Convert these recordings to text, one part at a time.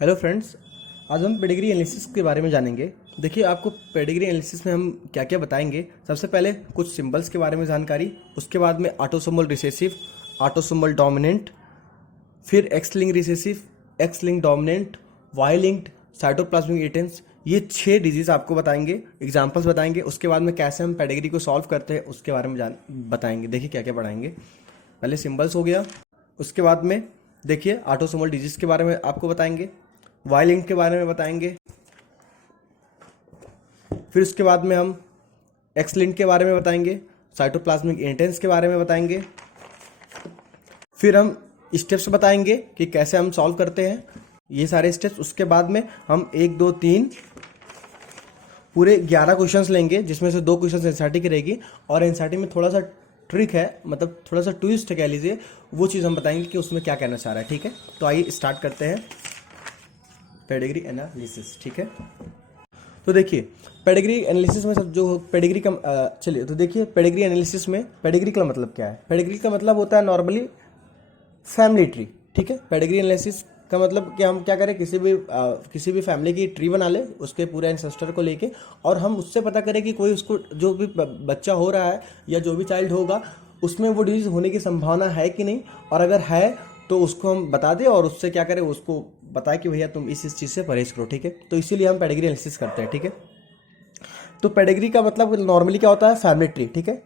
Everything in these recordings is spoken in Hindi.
हेलो फ्रेंड्स, आज हम पेडिग्री एनालिसिस के बारे में जानेंगे। देखिए, आपको पेडिग्री एनालिसिस में हम क्या क्या बताएंगे। सबसे पहले कुछ सिंबल्स के बारे में जानकारी, उसके बाद में ऑटोसोमल रिसेसिव, ऑटोसोमल डोमिनेंट, फिर X link recessive, X link dominant, Y linked, cytoplasmic इटेंस, ये 6 डिजीज आपको बताएंगे, एग्जाम्पल्स बताएंगे। उसके बाद में कैसे हम पेडिग्री को सॉल्व करते हैं उसके बारे में बताएंगे। देखिए क्या क्या पढ़ाएंगे। पहले सिंबल्स हो गया, उसके बाद में देखिए ऑटोसोमल डिजीज के बारे में आपको बताएंगे, वाई लिंक के बारे में बताएंगे, फिर उसके बाद में हम एक्स लिंक के बारे में बताएंगे, साइटोप्लाज्मिक इंटेंस के बारे में बताएंगे, फिर हम स्टेप्स बताएंगे कि कैसे हम सॉल्व करते हैं ये सारे स्टेप्स। उसके बाद में हम 1 2 3 पूरे 11 क्वेश्चंस लेंगे, जिसमें से 2 क्वेश्चंस एनसीईआरटी की रहेगी, और एनसीईआरटी में थोड़ा सा ट्रिक है, मतलब थोड़ा सा ट्विस्ट कह लीजिए, वो चीज़ हम बताएंगे कि उसमें क्या कहना चाह रहा है। ठीक है, तो आइए स्टार्ट करते हैं पेडिग्री एनालिसिस। ठीक है, तो देखिए पेडिग्री एनालिसिस में सब जो पेडिग्री का चलिए तो देखिए पेडिग्री एनालिसिस में पेडिग्री का मतलब क्या है। पेडिग्री का मतलब होता है नॉर्मली फैमिली ट्री। ठीक है, पेडिग्री एनालिसिस का मतलब कि हम क्या करें, किसी भी फैमिली की ट्री बना ले, उसके पूरे एंसेस्टर को लेके, और हम उससे पता करें कि कोई उसको जो भी बच्चा हो रहा है या जो भी चाइल्ड होगा उसमें वो डिजीज होने की संभावना है कि नहीं, और अगर है तो उसको हम बता दें और उससे क्या करें, उसको बताए कि भैया तुम इस चीज़ से परहेज करो। ठीक है, तो इसीलिए हम पेडिग्री एनालिसिस करते हैं। ठीक है, तो पेडिग्री का मतलब नॉर्मली क्या होता है, फैमिली ट्री। ठीक है,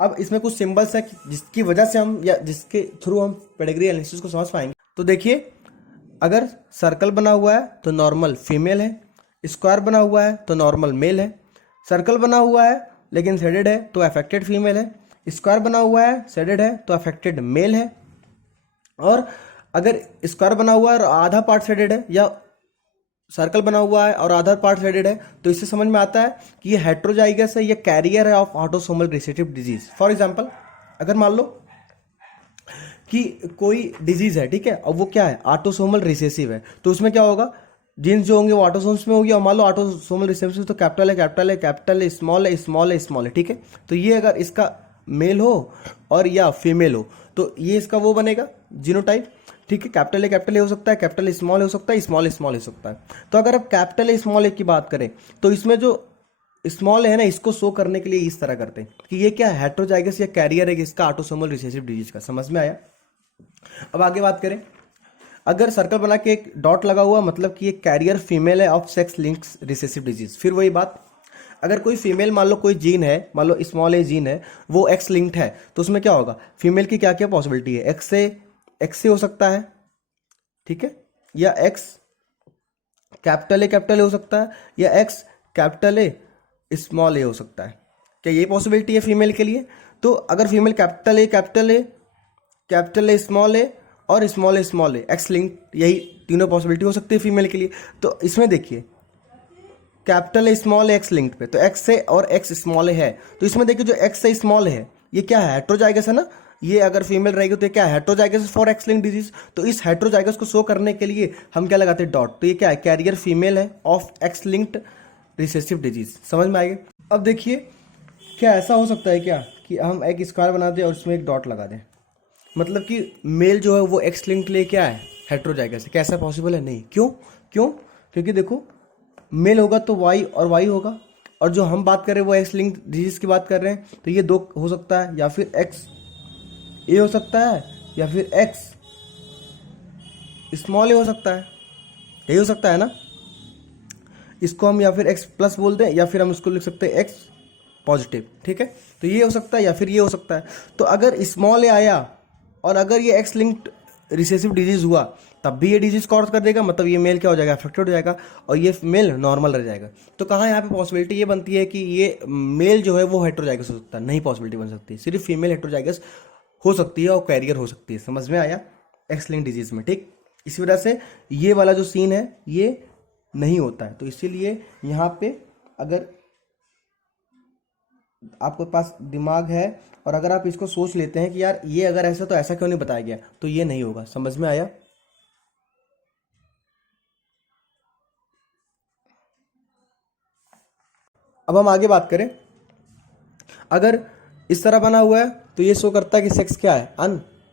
अब इसमें कुछ सिंबल्स है जिसकी वजह से हम या जिसके थ्रू हम पेडिग्री एनालिसिस को समझ पाएंगे। तो देखिए, अगर सर्कल बना हुआ है तो नॉर्मल फीमेल है, स्क्वायर बना हुआ है तो नॉर्मल मेल है, सर्कल बना हुआ है लेकिन शेडेड है तो अफेक्टेड फीमेल है, स्क्वायर बना हुआ है शेडेड है तो अफेक्टेड मेल है, और अगर स्क्वायर बना हुआ है और आधा पार्ट शेडेड है, या सर्कल बना हुआ है और आधा पार्ट शेडेड है, तो इससे समझ में आता है कि ये हेट्रोजाइगस है, ये कैरियर है of autosomal recessive disease. For example, अगर मान लो कि कोई डिजीज है, ठीक है, और वो क्या है, ऑटोसोमल रिसेसिव है, तो उसमें क्या होगा, जीन्स जो होंगे वो ऑटोसोम्स में होगी, और मान लो ऑटोसोमल रिसेसिव तो कैपिटल है, कैपिटल है, कैपिटल है, स्मॉल है, स्मॉल है, स्मॉल है। ठीक है, तो ये अगर इसका मेल हो और या फीमेल हो तो ये इसका वो बनेगा जीनोटाइप। ठीक है, कैपिटल ए हो सकता है, कैपिटल स्मॉल हो सकता है, स्मॉल स्मॉल हो सकता है। तो अगर आप कैपिटल स्मॉल ए की बात करें तो इसमें जो स्मॉल है ना, इसको शो करने के लिए इस तरह करते हैं कि ये क्या है, हेट्रोजाइगस या कैरियर है इसका ऑटोसोमल रिसेसिव डिजीज का। समझ में आया। अब आगे बात करें, अगर सर्कल बना के एक डॉट लगा हुआ मतलब कि ये कैरियर फीमेल है of sex links recessive disease. फिर वही बात, अगर कोई फीमेल मान लो कोई जीन है, मान लो स्मॉल ए जीन है, वो एक्स लिंक्ड है, तो उसमें क्या होगा, फीमेल की क्या क्या पॉसिबिलिटी है, एक्स से हो सकता है, ठीक है, या एक्स कैपिटल ए हो सकता है, या एक्स कैपिटल ए स्मॉल ए हो सकता है। क्या ये पॉसिबिलिटी है फीमेल के लिए? तो अगर female capital A small A x link, यही तीनों पॉसिबिलिटी हो सकती है फीमेल के लिए। तो इसमें देखिए capital A small x link पे, तो एक्स से और एक्स स्मॉल है, तो इसमें देखिए जो एक्स से स्मॉल है ये क्या है, हेट्रोजाइगस है ना, ये अगर फीमेल रहेगी तो ये क्या है, heterozygous for x link disease. तो इस हेट्रोजाइगस को शो करने के लिए हम क्या लगाते हैं, डॉट। तो ये क्या है, कैरियर फीमेल है of x linked recessive disease. समझ में आएगी। अब देखिए, क्या ऐसा हो सकता है क्या कि हम एक स्क्वायर बना दें और उसमें एक डॉट लगा दें, मतलब कि मेल जो है वो एक्स लिंक लिए क्या है, हेट्रोजाइगस है। क्या ऐसा पॉसिबल है? नहीं। क्यों? क्योंकि देखो, मेल होगा तो वाई और वाई होगा, और जो हम बात कर रहे हैं वो एक्स लिंक डिजीज की बात कर रहे हैं, तो ये 2 हो सकता है, या फिर एक्स ए हो सकता है, या फिर एक्स स्मॉल ए हो सकता है। यही हो सकता है ना, इसको हम या फिर एक्स प्लस बोल दें, या फिर हम इसको लिख सकते हैं एक्स पॉजिटिव। ठीक है, तो ये हो सकता है या फिर ये हो सकता है। तो अगर स्मॉल ए आया और अगर ये एक्स लिंक्ड रिसेसिव डिजीज हुआ, तब भी ये डिजीज कॉज कर देगा, मतलब ये मेल क्या हो जाएगा, अफेक्टेड हो जाएगा, और ये मेल नॉर्मल रह जाएगा। तो कहाँ यहाँ पे पॉसिबिलिटी ये बनती है कि ये मेल जो है वो हेट्रोजाइगस हो सकता है? नहीं पॉसिबिलिटी बन सकती, सिर्फ फीमेल हेट्रोजाइगस हो सकती है और कैरियर हो सकती है। समझ में आया, एक्स लिंक्ड डिजीज में। ठीक, इसी वजह से ये वाला जो सीन है ये नहीं होता है। तो इसीलिए यहाँ पे अगर आपके पास दिमाग है और अगर आप इसको सोच लेते हैं कि यार ये अगर ऐसा तो ऐसा क्यों नहीं बताया गया, तो ये नहीं होगा। समझ में आया। अब हम आगे बात करें, अगर इस तरह बना हुआ है तो ये शो करता है कि सेक्स क्या है,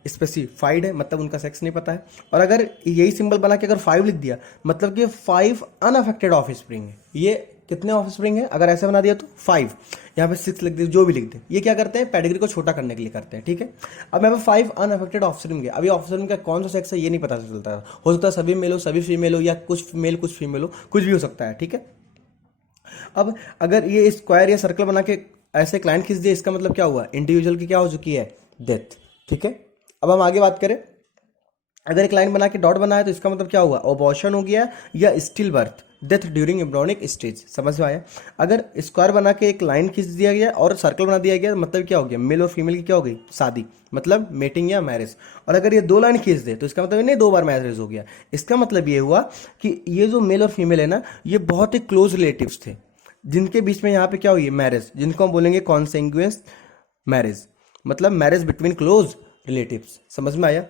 स्पेसिफाइड है, मतलब उनका सेक्स नहीं पता है। और अगर यही सिंबल बना के अगर 5 लिख दिया, मतलब कि 5 अनअफेक्टेड ऑफस्प्रिंग है। ये कितने ऑफस्प्रिंग है, अगर ऐसे बना दिया तो 5, यहाँ पे 6 लिख दे, जो भी लिख दे। ये क्या करते हैं, पेडिग्री को छोटा करने के लिए करते हैं, ठीक है। अब यहाँ पे 5 अनअफेक्टेड ऑफस्प्रिंग है। अभी ऑफस्प्रिंग का कौन सा सेक्स है ये नहीं पता चलता, हो सकता है सभी मेल हो, सभी फीमेल हो, या कुछ मेल कुछ फीमेल हो, कुछ भी हो सकता है, ठीक है। अब अगर ये स्क्वायर या सर्कल बना के ऐसे क्लाइंट खींच दिए, इसका मतलब क्या हुआ, इंडिविजुअल की क्या हो चुकी है, डेथ, ठीक है। अब हम आगे बात करें, अगर एक लाइन बना के डॉट बनाया तो इसका मतलब क्या हुआ, अबॉर्शन हो गया या still birth, death during embryonic stage, समझ में आया। अगर स्क्वायर बना के एक लाइन खींच दिया गया और सर्कल बना दिया गया, मतलब क्या हो गया, मेल और फीमेल की क्या हो गई, शादी, मतलब मेटिंग या मैरिज। और अगर ये 2 लाइन खींच दे तो इसका मतलब नहीं 2 बार मैरिज हो गया, इसका मतलब ये हुआ कि ये जो मेल और फीमेल है ना, ये बहुत ही क्लोज रिलेटिव्स थे, जिनके बीच में यहाँ पे क्या हुई, मैरिज, जिनको हम बोलेंगे कॉन्सेंगुएंस मैरिज, मतलब मैरिज बिटवीन क्लोज रिलेटिव्स, समझ में आया।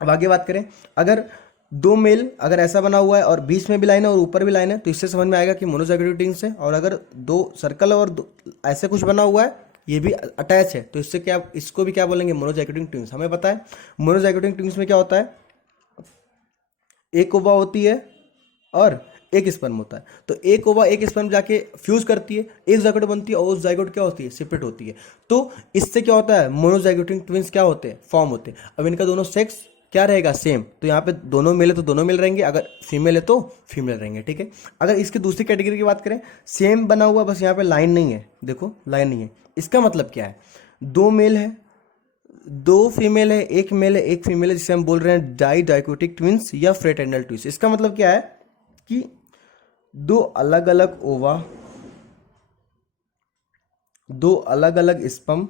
अब आगे बात करें, अगर 2 मेल अगर ऐसा बना हुआ है और बीच में भी लाइन है और ऊपर भी लाइन है, तो इससे समझ में आएगा कि मोनोजाइगोटिक ट्विंस है। और अगर 2 सर्कल और ऐसे कुछ बना हुआ है, ये भी अटैच है, तो इससे क्या, इसको भी क्या बोलेंगे, मोनोजाइगोटिक ट्विंस। हमें पता है मोनोजाइगोटिक ट्विंस में क्या होता है, एक ओवा होती है और एक स्पर्म होता है। तो एक ओवा एक स्पर्म जाके फ्यूज करती है, एक जाइगोट बनती है, और उस जाइगोट क्या होती है, सेपरेट होती है। तो इससे क्या होता है, मोनोजाइगोटिक ट्विंस क्या होते हैं, फॉर्म होते हैं। अब इनका दोनों सेक्स क्या रहेगा, सेम। तो यहाँ पे दोनों मेल है तो दोनों मेल रहेंगे, अगर फीमेल है तो फीमेल रहेंगे, ठीक है। अगर इसकी दूसरी कैटेगरी की बात करें, सेम बना हुआ, बस यहाँ पे लाइन नहीं है, देखो लाइन नहीं है, इसका मतलब क्या है, 2 मेल है, 2 फीमेल है, एक मेल है, एक फीमेल है, जिसे हम बोल रहे हैं डाइकोटिक ट्विंस या फ्रेटर्नल ट्विंस। इसका मतलब क्या है कि 2 अलग अलग ओवा, 2 अलग अलग स्पर्म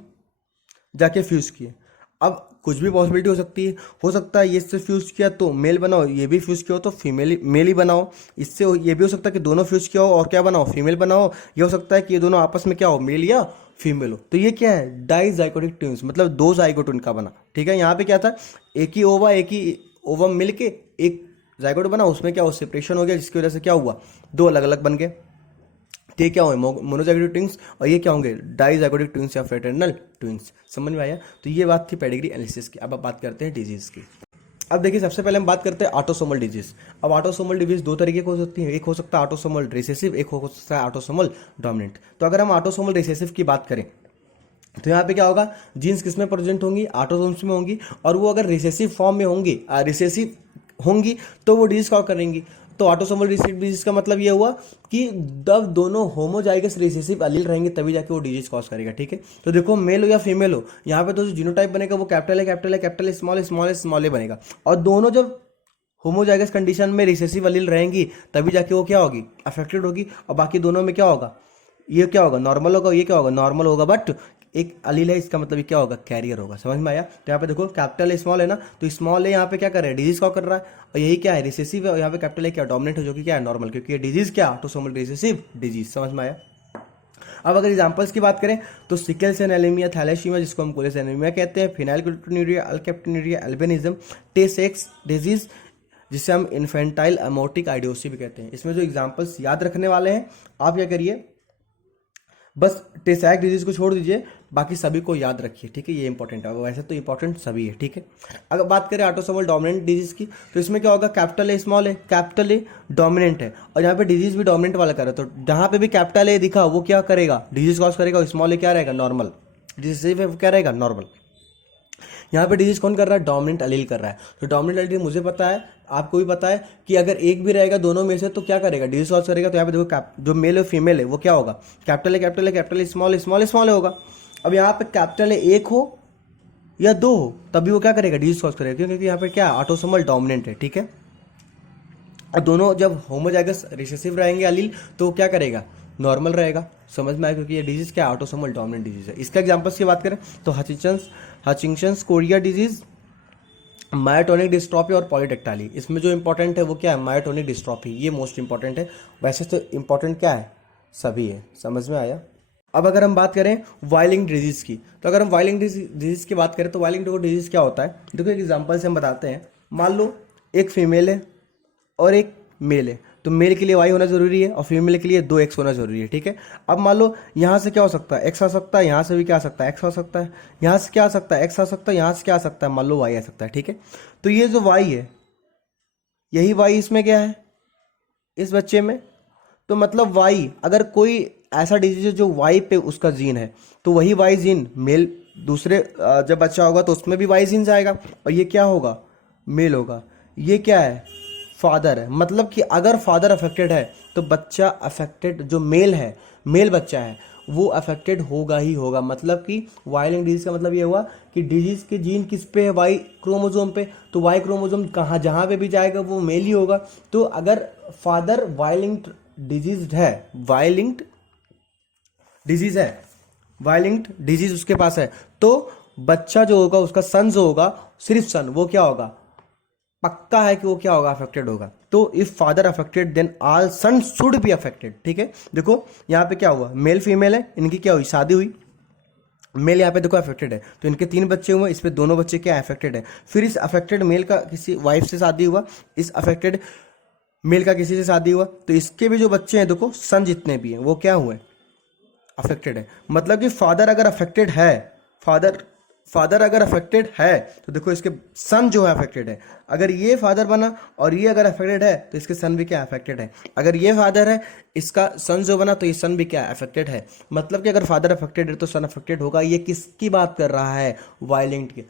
जाके फ्यूज किए। अब कुछ भी पॉसिबिलिटी हो सकती है, हो सकता है ये इससे फ्यूज किया तो मेल बनाओ, ये भी फ्यूज किया हो तो फीमेल मेल ही बनाओ। इससे ये भी हो सकता है कि दोनों फ्यूज किया हो और क्या बनाओ, फीमेल बनाओ। ये हो सकता है कि ये दोनों आपस में क्या हो, मेल या फीमेल हो। तो ये क्या है, डाइजाइगोटिक ट्विंस, मतलब 2 जाइगोट उनका बना, ठीक है। यहाँ पे क्या था, एक ही ओवा मिल के एक जाइगोट बना, उसमें क्या हो, सेपरेशन हो गया, जिसकी वजह से क्या हुआ, 2 अलग अलग बन गए। तो ये क्या होंगे, मोनोजाइगोटिक ट्विंस, और ये क्या होंगे, डाइजाइगोटिक ट्विंस या फ्रेटर्नल ट्विंस, समझ में आया। तो ये बात थी पेडिग्री एनालिसिस की। अब आप बात करते हैं डिजीज की। अब देखिए, सबसे पहले हम बात करते हैं ऑटोसोमल डिजीज। अब ऑटोसोमल डिजीज 2 तरीके की हो सकती है, एक हो सकता है ऑटोसोमल रिसेसिव, एक हो सकता है ऑटोसोमल डोमिनेंट। तो अगर हम ऑटोसोमल रिसेसिव की बात करें तो यहाँ पे क्या होगा, जीन्स किस में प्रेजेंट होंगी, ऑटोसोम्स में होंगी, और वो अगर रिसेसिव फॉर्म में होंगी, रिसेसिव होंगी, तो वो डिजीज कॉज करेंगी। तो ऑटोसोमल रिसेसिव डिजीज का मतलब ये हुआ कि जब दोनों होमोजाइगस रिसेसिव एलील रहेंगे तभी जाके वो डिजीज कॉज करेगा, ठीक है। तो देखो, मेल हो या फीमेल हो, यहाँ पे तो जो जीनोटाइप बनेगा वो कैपिटल है, कैपिटल है, कैपिटल स्मॉल स्मॉल स्मॉल ए बनेगा। और दोनों जब होमोजाइगस कंडीशन में रिसेसिव एलील रहेंगी तभी जाके वो क्या होगी, अफेक्टेड होगी। और बाकी दोनों में क्या होगा, ये क्या होगा, नॉर्मल होगा, ये क्या होगा, नॉर्मल होगा, बट एक अलील है, इसका मतलब ये क्या होगा, कैरियर होगा, समझ में आया। तो यहाँ पे देखो, कैपिटल स्मॉल है ना, तो स्मॉल है यहाँ पे क्या कर रहा है, डिजीज कॉज कर रहा है, और यही क्या है, रिसेसिव है, और यहाँ पे कैपिटल है क्या, डोमिनेंट है, जो कि क्या है, नॉर्मल, क्योंकि ये डिजीज क्या, ऑटोसोमल रिसेसिव डिजीज, समझ में आया। अब अगर एग्जांपल्स की बात करें तो सिकल सेल एनीमिया, थैलेसीमिया जिसको हम कोलेस एनीमिया कहते हैं, फिनाइलकेटोन्यूरिया, अल्केप्टोन्यूरिया, अल्बिनिज्म, टे सेक्स डिजीज जिसे हम इन्फेंटाइल अमोटिक आइडियोसी भी कहते हैं। इसमें जो एग्जांपल्स याद रखने वाले हैं, आप क्या करिए, बस टेसैक डिजीज को छोड़ दीजिए, बाकी सभी को याद रखिए, ठीक है। ये इंपॉर्टेंट है, वैसे तो इंपॉर्टेंट सभी है, ठीक है। अगर बात करें ऑटोसोमल डोमिनेंट डिजीज की, तो इसमें क्या होगा, कैपिटल ए स्मॉल है, कैपिटल ए डोमिनेंट है, और यहाँ पे डिजीज भी डोमिनेंट वाला कर रहा है, तो जहाँ पे भी कैपिटल ए दिखा वो क्या करेगा, डिजीज कॉज करेगा, और स्मॉल ए क्या रहेगा, नॉर्मल, डिजीज क्या रहेगा, नॉर्मल। यहाँ पे डिजीज कौन कर रहा है, डोमिनेंट अलील कर रहा है। तो डोमिनेंट अलील मुझे पता है, आपको भी पता है कि अगर एक भी रहेगा दोनों में से तो क्या करेगा, डिजीज कॉज करेगा। तो यहाँ पे देखो, जो मेल और फीमेल है वो क्या होगा, कैपिटल है, कैपिटल है, कैपिटल स्मॉल स्मॉल स्मॉल होगा। अब यहाँ पे कैपिटल है एक हो या 2 हो, तभी वो क्या करेगा, डिजीज कॉज करेगा, क्योंकि यहाँ पे क्या ऑटोसोमल डोमिनेंट है, ठीक है। और दोनों जब होमोजाइगस रिसेसिव रहेंगे अलील तो क्या करेगा, नॉर्मल रहेगा, समझ में आया, क्योंकि ये डिजीज क्या ऑटोसोमल डोमिनेंट डिजीज है। इसका एग्जांपल्स की बात करें तो हचिंसंस कोरिया डिजीज, मायोटोनिक डिस्ट्रॉफी और पॉलीडेक्टाइली। इसमें जो इंपॉर्टेंट है वो क्या है, मायोटोनिक डिस्ट्रॉफी, ये मोस्ट इंपॉर्टेंट है। वैसे तो इंपॉर्टेंट क्या है, सभी है, समझ में आया। अब अगर हम बात करें वाइलिंग डिजीज की, तो अगर हम वाइलिंग डिजीज की बात करें तो वाइलिंग डिजीज क्या होता है, देखो एक एग्जांपल से हम बताते हैं। मान लो एक फीमेल है और एक मेल है, तो मेल के लिए वाई होना जरूरी है और फीमेल के लिए 2x होना जरूरी है, ठीक है। अब मान लो यहाँ से क्या हो सकता है, x आ सकता है, यहाँ से भी क्या आ सकता है, x आ सकता है, यहाँ से क्या आ सकता है, x आ सकता है, यहाँ से क्या आ सकता है, मान लो y आ सकता है, ठीक है। तो ये जो y है, यही y इसमें क्या है, इस बच्चे में। तो मतलब y, अगर कोई ऐसा डिजीज है जो y पे उसका जीन है, तो वही y जीन मेल दूसरे जब बच्चा होगा तो उसमें भी y जीन जाएगा और ये क्या होगा, मेल होगा। ये क्या है, फादर है। मतलब कि अगर फादर अफेक्टेड है तो बच्चा अफेक्टेड, जो मेल है, मेल बच्चा है वो अफेक्टेड होगा ही होगा। मतलब कि वाई डिजीज का मतलब ये हुआ कि डिजीज के जीन किस पे है, वाई क्रोमोजोम पे। तो वाई क्रोमोजोम कहाँ जहाँ पे भी जाएगा वो मेल ही होगा। तो अगर फादर वाई-लिंक्ड डिजीज है, वाई-लिंक्ड डिजीज है, वाई-लिंक्ड डिजीज उसके पास है, तो बच्चा जो होगा उसका सन जो होगा, सिर्फ सन, वो क्या होगा, पक्का है कि वो क्या होगा, अफेक्टेड होगा। तो if father affected then all son should be affected, ठीक है। देखो यहाँ पे क्या हुआ, मेल फीमेल है, इनकी क्या हुई, शादी हुई, मेल यहाँ पे देखो अफेक्टेड है, तो इनके 3 बच्चे हुए, इस पे दोनों बच्चे क्या अफेक्टेड है। फिर इस अफेक्टेड मेल का किसी वाइफ से शादी हुआ, इस अफेक्टेड मेल का किसी से शादी हुआ, तो इसके भी जो बच्चे हैं देखो, सन जितने भी हैं वो क्या हुए, अफेक्टेड है। मतलब कि फादर अगर अफेक्टेड है, फादर अगर अफेक्टेड है तो देखो इसके सन जो है अफेक्टेड है। अगर ये फादर बना और ये अगर अफेक्टेड है तो इसके सन भी क्या अफेक्टेड है। अगर ये फादर है, इसका सन जो बना तो ये सन भी क्या अफेक्टेड है। मतलब कि अगर फादर अफेक्टेड है तो सन अफेक्टेड होगा। ये किसकी बात कर रहा है, वायलेंट के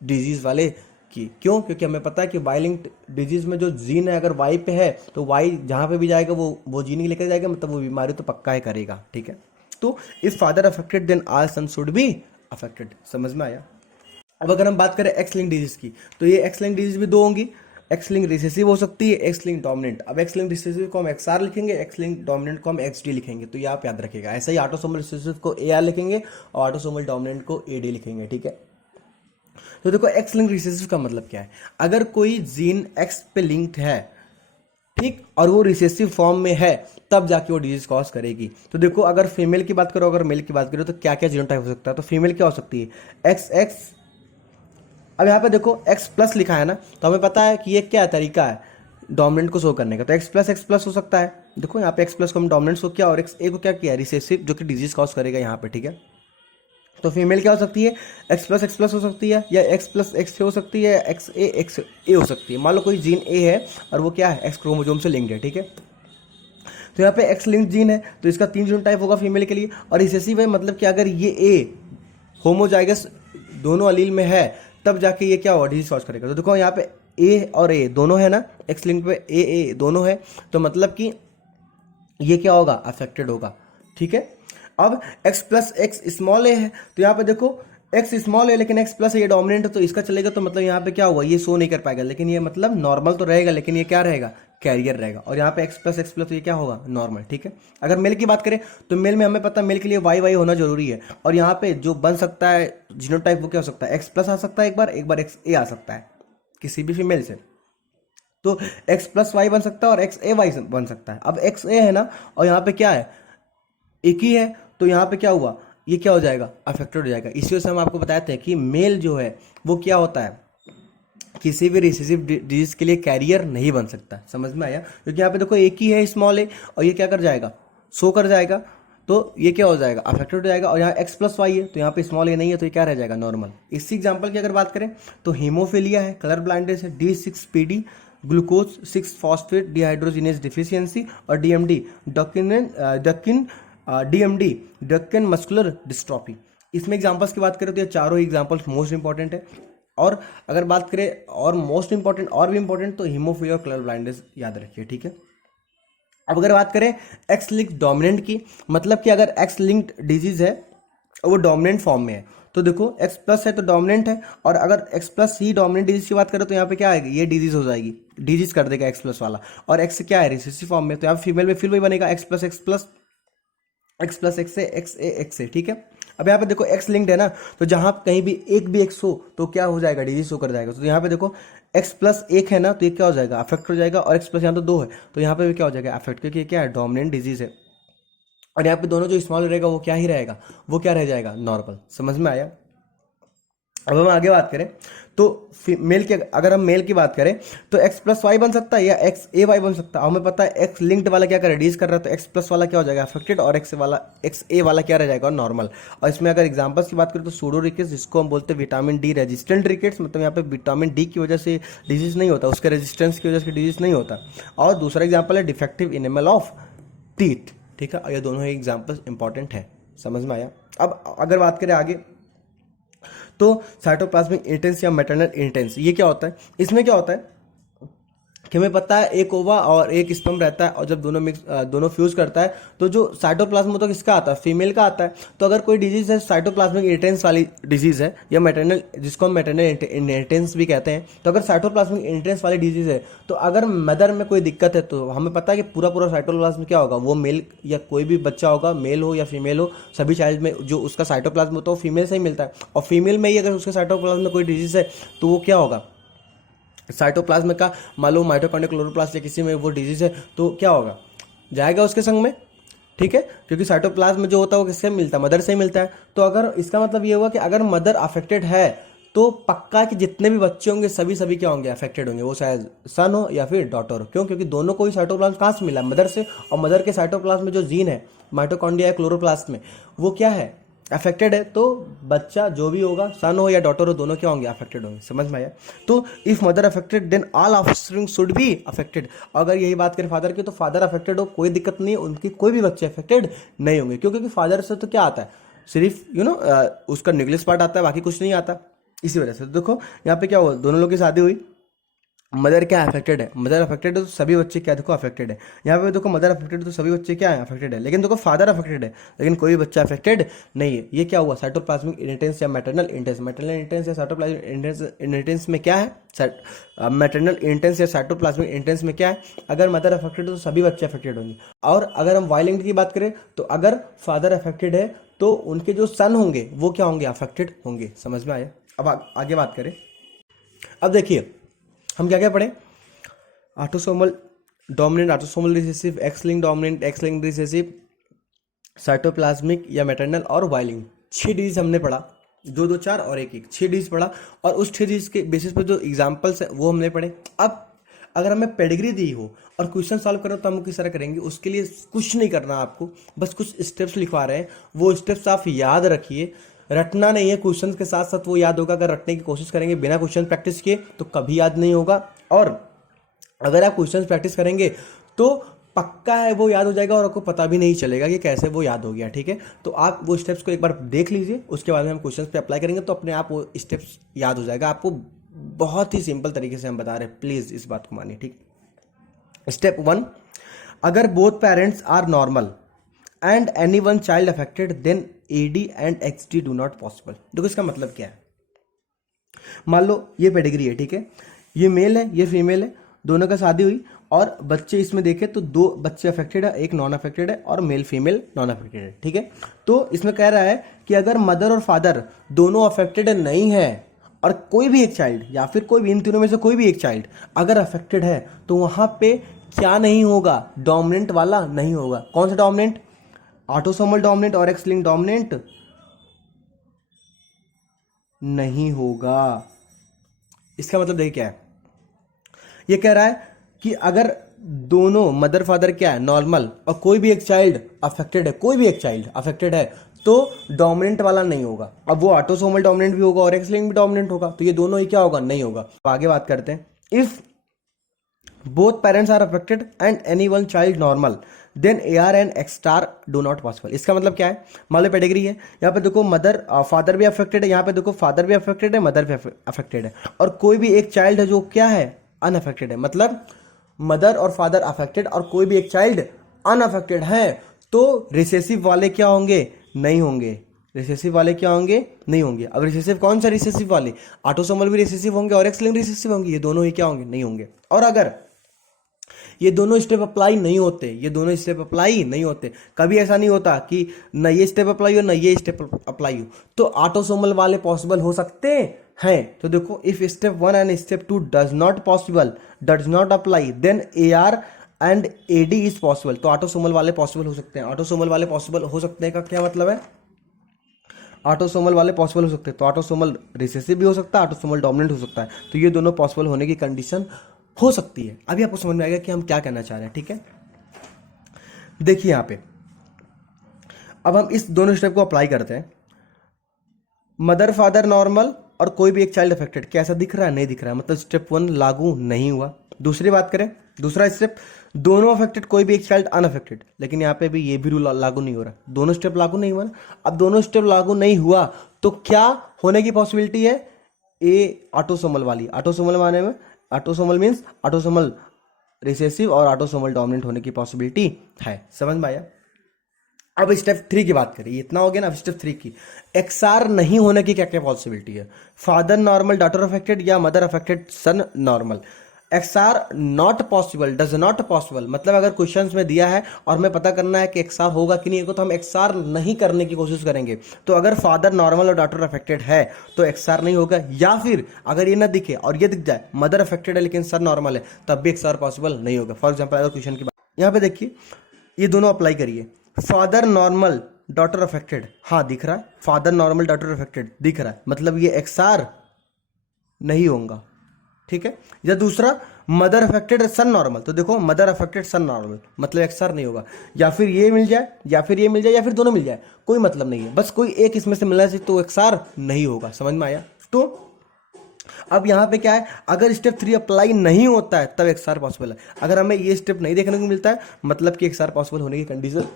डिजीज वाले की। क्यों, क्योंकि हमें पता है कि वायलेंट डिजीज में जो जीन है अगर वाई पे है तो वाई जहाँ पे भी जाएगा वो जीन ही लेकर जाएगा, मतलब वो बीमारी तो पक्का ही करेगा, ठीक है। तो if father affected then all son should be affected. समझ में आया। अब अगर हम बात करें एक्स लिंक डिजीज की, तो ये एक्स लिंक डिजीज भी 2 होंगी। एक्स लिंक रिसेसिव हो सकती है, एक्स लिंक डोमिनेंट। अब एक्स लिंक रिसेसिव को हम एक्सआर लिखेंगे, एक्स लिंक डोमिनेंट को हम एक्सडी लिखेंगे, तो ये आप याद रखिएगा। ऐसा ही ऑटोसोमल रिसेसिव को एआर लिखेंगे और ऑटोसोमल डोमिनेंट को एडी लिखेंगे, ठीक है। तो देखो एक्स लिंक रिसेसिव का मतलब क्या है, अगर कोई जीन एक्स पे लिंक्ड है, ठीक, और वो रिसेसिव फॉर्म में है, तब जाके वो डिजीज कॉज करेगी। तो देखो अगर फीमेल की बात करो, अगर मेल की बात करो, तो क्या क्या जीनोटाइप हो सकता है। तो फीमेल क्या हो सकती है, एक्स एक्स। अब यहाँ पे देखो एक्स प्लस लिखा है ना, तो हमें पता है कि ये क्या तरीका है डोमिनेंट को शो करने का। तो एक्स प्लस हो सकता है। देखो यहाँ पे एक्स प्लस को हम डोमिनेंट शो किया और एक्स ए को क्या किया, रिसेसिव, जो कि डिजीज कॉज करेगा यहाँ पे, ठीक है। तो फीमेल क्या हो सकती है, एक्स प्लस हो सकती है, या एक्स प्लस एक्स हो सकती है, एक्स ए हो सकती है। मान लो कोई जीन ए है और वो क्या है, एक्स क्रोमोजोम से लिंक्ड है, ठीक है। तो यहाँ पे एक्स लिंक्ड जीन है तो इसका 3 जीनोटाइप होगा फीमेल के लिए। और रिसेसिव है मतलब कि अगर ये ए होमोजाइगस दोनों अलील में है, तब जाके ये क्या होगा, डिजीज कॉज करेगा। तो देखो यहाँ पे ए और ए दोनों है ना, एक्स लिंक पे ए दोनों है, तो मतलब कि ये क्या होगा, अफेक्टेड होगा, ठीक है। अब x प्लस एक्स स्मॉल ए है, तो यहाँ पे देखो x स्मॉल है लेकिन x प्लस ये डोमिनेंट है, तो इसका चलेगा। तो मतलब यहाँ पे क्या हुआ, ये शो नहीं कर पाएगा, लेकिन ये मतलब नॉर्मल तो रहेगा, लेकिन ये क्या रहेगा, कैरियर रहेगा। और यहाँ पे x प्लस ये क्या होगा, नॉर्मल, ठीक है। अगर मेल की बात करें तो मेल में हमें पता है मेल के लिए वाई होना जरूरी है। और यहाँ पे जो बन सकता है जीनोटाइप वो क्या हो सकता है, एक्स प्लस आ सकता है एक बार एक्स ए आ सकता है किसी भी फीमेल से। तो एक्स प्लस वाई बन सकता है और एक्स ए वाई बन सकता है। अब एक्स ए है ना, और यहाँ पे क्या है, एक ही है, तो यहाँ पे क्या हुआ, ये क्या हो जाएगा, अफेक्टेड हो जाएगा। इसी वजह से हम आपको बताते हैं कि मेल जो है वो क्या होता है, किसी भी रिसेसिव डिजीज के लिए कैरियर नहीं बन सकता। समझ में आया। क्योंकि यहाँ पे देखो एक ही है स्मॉल ए, और ये क्या कर जाएगा, शो कर जाएगा, तो ये क्या हो जाएगा, अफेक्टेड हो जाएगा। और यहाँ एक्स प्लस वाई है तो यहाँ पे स्मॉल ए नहीं है, तो ये क्या रह जाएगा, नॉर्मल। इसी एग्जाम्पल की अगर बात करें तो हीमोफीलिया है, कलर ब्लाइंडनेस है, D6PD, glucose 6 phosphate dehydrogenase deficiency, और DMD डक्कन मस्कुलर डिस्ट्रॉफी। इसमें एग्जांपल्स की बात करें तो ये चारों एग्जांपल्स मोस्ट इंपॉर्टेंट है। और अगर बात करें और मोस्ट इंपॉर्टेंट और भी इंपॉर्टेंट, तो हीमोफीलिया और कलर ब्लाइंडनेस याद रखिए, ठीक है। अब अगर बात करें एक्स लिंक्ड डोमिनेंट की, मतलब कि अगर एक्स लिंक्ड डिजीज है और वो डोमिनेंट फॉर्म में है, तो देखो एक्स प्लस है तो डोमिनेंट है, और अगर एक्स प्लस ही डोमिनेंट डिजीज की बात करें तो यहाँ पे क्या आएगी, ये डिजीज हो जाएगी, डिजीज कर देगा एक्स प्लस वाला। और एक्स क्या है, रिसेसिव फॉर्म में, तो यहाँ फीमेल में फिर वही बनेगा एक्स प्लस एक्स से, ठीक है। अब यहाँ पे देखो एक्स लिंक्ड है ना, तो जहां कहीं भी एक भी एक्स हो तो क्या हो जाएगा, डिजीज होकर जाएगा। तो यहाँ पे देखो एक्स प्लस एक है ना, तो ये क्या हो जाएगा, अफेक्ट हो जाएगा। और एक्स प्लस यहाँ तो 2 है, तो यहाँ पे भी क्या हो जाएगा, अफेक्ट, क्योंकि ये क्या है, डोमिनेंट डिजीज है। और यहाँ पे दोनों जो स्मॉल रहेगा वो क्या ही रहेगा, वो क्या रह जाएगा, नॉर्मल। समझ में आया। अब हम आगे बात करें तो मेल की, अगर हम मेल की बात करें तो एक्स प्लस वाई बन सकता है या एक्स ए वाई बन सकता है। हमें पता है एक्स लिंक्ड वाला क्या कर रिड्यूस कर रहा है, तो एक्स प्लस वाला क्या हो जाएगा अफेक्टेड, और एक्स ए वाला क्या रह जाएगा नॉर्मल। और इसमें अगर एग्जांपल्स की बात करें तो सूडो रिकेट्स, जिसको हम बोलते हैं विटामिन डी रेजिस्टेंट रिकेट्स, मतलब यहाँ पे विटामिन डी की वजह से डिजीज नहीं होता, उसके रेजिस्टेंस की वजह से डिजीज नहीं होता। और दूसरा एग्जाम्पल है डिफेक्टिव इनेमल ऑफ टीथ, ठीक है। ये दोनों ही एग्जाम्पल्स इंपॉर्टेंट है, समझ में आया। अब अगर बात करें आगे तो साइटोप्लाज्मिक इंटेंस या मैटरनल इंटेंस, ये क्या होता है, इसमें क्या होता है कि हमें पता है एक ओवा और एक स्पर्म रहता है, और जब दोनों फ्यूज करता है तो जो साइटोप्लाज्म तो किसका आता है, फीमेल का आता है। तो अगर कोई डिजीज है साइटोप्लाज्मिक इंटेंस वाली डिजीज है या मैटरनल, जिसको हम मैटरनल इंटेंस भी कहते हैं, तो अगर साइटोप्लाज्मिक इंटेंस वाली डिजीज है तो अगर मदर में कोई दिक्कत है तो हमें पता है कि पूरा पूरा साइटोप्लाज्म क्या होगा, वो मेल या कोई भी बच्चा होगा, मेल हो या फीमेल हो, सभी चाइल्ड में जो उसका साइटोप्लाज्म होता है वो फीमेल से ही मिलता है। और फीमेल में ही अगर उसके साइटोप्लाज्म में कोई डिजीज है तो वो क्या होगा, साइटोप्लाज्म का मान लो माइटोकॉन्ड्रिया क्लोरोप्लास्ट या किसी में वो डिजीज है तो क्या होगा, जाएगा उसके संग में, ठीक है, क्योंकि साइटोप्लाज्म जो होता है वो किससे मिलता है, मदर से ही मिलता है। तो अगर इसका मतलब ये हुआ कि अगर मदर अफेक्टेड है तो पक्का कि जितने भी बच्चे होंगे सभी क्या होंगे, अफेक्टेड होंगे, वो शायद सन हो या फिर डॉटर हो। क्यों, क्योंकि दोनों को ही साइटोप्लाज्म कहाँ से मिला, मदर से, और मदर के साइटोप्लाज्म में जो जीन है माइटोकॉन्ड्रिया या क्लोरोप्लास्ट में वो क्या है, अफेक्टेड है। तो बच्चा जो भी होगा, सन हो या डॉटर हो, दोनों क्या होंगे, अफेक्टेड होंगे, समझ में आया। तो if mother affected then all offspring should be affected. अगर यही बात करें फादर की तो फादर अफेक्टेड हो कोई दिक्कत नहीं है, उनकी कोई भी बच्चे अफेक्टेड नहीं होंगे, क्योंकि फादर से तो क्या आता है, सिर्फ उसका न्यूक्लियस पार्ट आता है, बाकी कुछ नहीं आता। इसी वजह से देखो यहाँ पे क्या हुआ, दोनों लोग की शादी हुई, मदर क्या अफेक्टेड है, मदर अफेक्टेड है तो सभी बच्चे क्या देखो अफेक्टेड है। यहाँ पे देखो मदर अफेक्टेड है तो सभी बच्चे क्या है, अफेक्टेड है। लेकिन देखो फादर अफेक्टेड है लेकिन कोई भी बच्चा अफेक्टेड नहीं है। ये क्या हुआ, साइटोप्लाज्मिक इंटेंस या मैटरनल इंटेंस। मैटरनल इंटेंस या साइटोप्लाज्मिक इंटेंस में क्या है, मैटरनल इंटेंस या साइटोप्लाज्मिक इंटेंस में क्या है, अगर मदर अफेक्टेड है तो सभी बच्चे अफेक्टेड होंगे। और अगर हम वायलेंट की बात करें तो अगर फादर अफेक्टेड है तो उनके जो सन होंगे वो क्या होंगे, अफेक्टेड होंगे, समझ में आया। अब आगे बात करें, अब देखिए हम क्या क्या पढ़े, autosomal dominant, autosomal recessive, x linked dominant, x linked recessive, cytoplasmic या मैटरनल और वाइलिंग। 6 डिजीज हमने पढ़ा, 2 2 4 और 1 1, 6 डिजीज पढ़ा। और उस 6 डिजीज के बेसिस पर जो एग्जाम्पल्स है वो हमने पढ़े। अब अगर हमें पेडिग्री दी हो और क्वेश्चन सॉल्व करो तो हम किस तरह करेंगे, उसके लिए कुछ नहीं करना आपको, बस कुछ स्टेप्स लिखवा रहे हैं, वो स्टेप्स आप याद रखिए। रटना नहीं है, क्वेश्चन के साथ साथ वो याद होगा। अगर रटने की कोशिश करेंगे बिना क्वेश्चन प्रैक्टिस किए तो कभी याद नहीं होगा, और अगर आप क्वेश्चन प्रैक्टिस करेंगे तो पक्का है वो याद हो जाएगा और आपको पता भी नहीं चलेगा कि कैसे वो याद हो गया, ठीक है। तो आप वो स्टेप्स को एक बार देख लीजिए, उसके बाद में हम क्वेश्चन पे अप्लाई करेंगे तो अपने आप वो स्टेप्स याद हो जाएगा आपको। बहुत ही सिंपल तरीके से हम बता रहे हैं, प्लीज इस बात को मानिए, ठीक। स्टेप 1, अगर both parents are normal and any one child affected then AD and XD do not possible. देखो इसका मतलब क्या है, मान लो ये पेडिग्री है, ठीक है, ये मेल है ये फीमेल है, दोनों का शादी हुई और बच्चे इसमें देखे तो 2 बच्चे अफेक्टेड है, एक नॉन अफेक्टेड है और मेल फीमेल नॉन अफेक्टेड है, ठीक है। तो इसमें कह रहा है कि अगर मदर और फादर दोनों अफेक्टेड नहीं है और कोई भी एक चाइल्ड या फिर कोई भी इन तीनों में से कोई भी एक चाइल्ड अगर अफेक्टेड है तो वहां पे क्या नहीं होगा, डोमिनेंट वाला नहीं होगा। कौन सा डोमिनेंट, ऑटोसोमल डोमिनेंट और एक्स लिंक्ड डोमिनेंट नहीं होगा। इसका मतलब देखिए क्या है, ये कह रहा है कि अगर दोनों मदर फादर क्या है नॉर्मल और कोई भी एक चाइल्ड अफेक्टेड है, कोई भी एक चाइल्ड अफेक्टेड है तो डोमिनेंट वाला नहीं होगा। अब वो ऑटोसोमल डोमिनेंट भी होगा और एक्स लिंक्ड भी डोमिनेंट होगा, तो ये दोनों ही क्या होगा, नहीं होगा। आगे बात करते हैं, if both parents are affected and any one child normal then AR and X star do not possible. इसका मतलब क्या है, मान लो पेडिग्री है, यहाँ पे देखो मदर फादर भी अफेक्टेड है, यहाँ पे देखो फादर भी अफेक्टेड है मदर भी अफेक्टेड है, और कोई भी एक चाइल्ड है जो क्या है, अनअफेक्टेड है। मतलब मदर और फादर अफेक्टेड और कोई भी एक चाइल्ड अनअफेक्टेड है, तो रिसेसिव वाले क्या होंगे, नहीं होंगे। रिसेसिव वाले क्या होंगे, नहीं होंगे। अब रिसेसिव कौन सा रिसेसिव वाले, ऑटोसोमल भी रिसेसिव होंगे और एक्स लिंक्ड रिसेसिव होंगे, ये दोनों ही क्या होंगे, नहीं होंगे। और अगर ये दोनों स्टेप अप्लाई नहीं होते, ये दोनों स्टेप अप्लाई नहीं होते, कभी ऐसा नहीं होता कि न ये स्टेप अप्लाई हो न ये स्टेप अप्लाई हो, तो ऑटोसोमल वाले पॉसिबल हो सकते हैं। तो देखो if step 1 and step 2 does not possible, does not apply, then AR and AD is possible. तो ऑटोसोमल वाले पॉसिबल हो सकते हैं। ऑटोसोमल वाले पॉसिबल हो सकते हैं का क्या मतलब है, ऑटोसोमल वाले पॉसिबल हो सकते हैं, तो ऑटोसोमल रिसेसिव भी हो सकता है, ऑटोसोमल डोमिनेंट हो सकता है, तो ये दोनों पॉसिबल होने की कंडीशन हो सकती है। अभी आपको समझ में आएगा कि हम क्या कहना चाह रहे हैं, ठीक है। देखिए यहाँ पे अब हम इस दोनों स्टेप को अप्लाई करते हैं। मदर फादर नॉर्मल और कोई भी एक चाइल्ड अफेक्टेड, क्या ऐसा दिख रहा है? नहीं दिख रहा है, मतलब स्टेप 1 लागू नहीं हुआ। दूसरी बात करें, दूसरा स्टेप, दोनों अफेक्टेड कोई भी एक चाइल्ड अनअफेक्टेड, लेकिन यहाँ पे भी ये भी रूल लागू नहीं हो रहा, दोनों स्टेप लागू नहीं हुआ ना। अब दोनों स्टेप लागू नहीं हुआ तो क्या होने की पॉसिबिलिटी है? ए ऑटोसोमल वाली, ऑटोसोमल माने में, ऑटोसोमल मीन्स ऑटोसोमल रिसेसिव और ऑटोसोमल डोमिनेंट होने की पॉसिबिलिटी है। समझ में आया? अब स्टेप 3 की बात करें, इतना हो गया ना। अब स्टेप 3 की, एक्सआर नहीं होने की क्या क्या पॉसिबिलिटी है? फादर नॉर्मल डॉटर अफेक्टेड या mother affected son normal. XR not possible, does not possible, मतलब अगर क्वेश्चंस में दिया है और हमें पता करना है कि एक्सआर होगा कि नहीं होगा, तो हम एक्सआर नहीं करने की कोशिश करेंगे। तो अगर फादर नॉर्मल और डॉटर अफेक्टेड है तो एक्सआर नहीं होगा, या फिर अगर ये ना दिखे और ये दिख जाए मदर अफेक्टेड है लेकिन सन नॉर्मल है, तब भी एक्सआर पॉसिबल नहीं होगा। फॉर एग्जाम्पल अगर क्वेश्चन की बात यहाँ पे देखिए, ये दोनों अप्लाई करिए। फादर नॉर्मल डॉटर अफेक्टेड, हाँ दिख रहा है, फादर नॉर्मल डॉटर अफेक्टेड दिख रहा है, मतलब ये एक्सआर नहीं होगा, ठीक है। या दूसरा मदर अफेक्टेड सन नॉर्मल, तो देखो मदर अफेक्टेड सन नॉर्मल, मतलब एक्सआर नहीं होगा। या फिर ये मिल जाए या फिर ये मिल जाए या फिर दोनों मिल जाए, कोई मतलब नहीं है, बस कोई एक इसमें से मिलना चाहिए, तो एक्सआर नहीं होगा। समझ में आया? तो अब यहां पे क्या है, अगर स्टेप 3 अप्लाई नहीं होता है तब एक्सआर पॉसिबल है। अगर हमें ये स्टेप नहीं देखने को मिलता है, मतलब कि एक्सआर पॉसिबल होने की कंडीशन,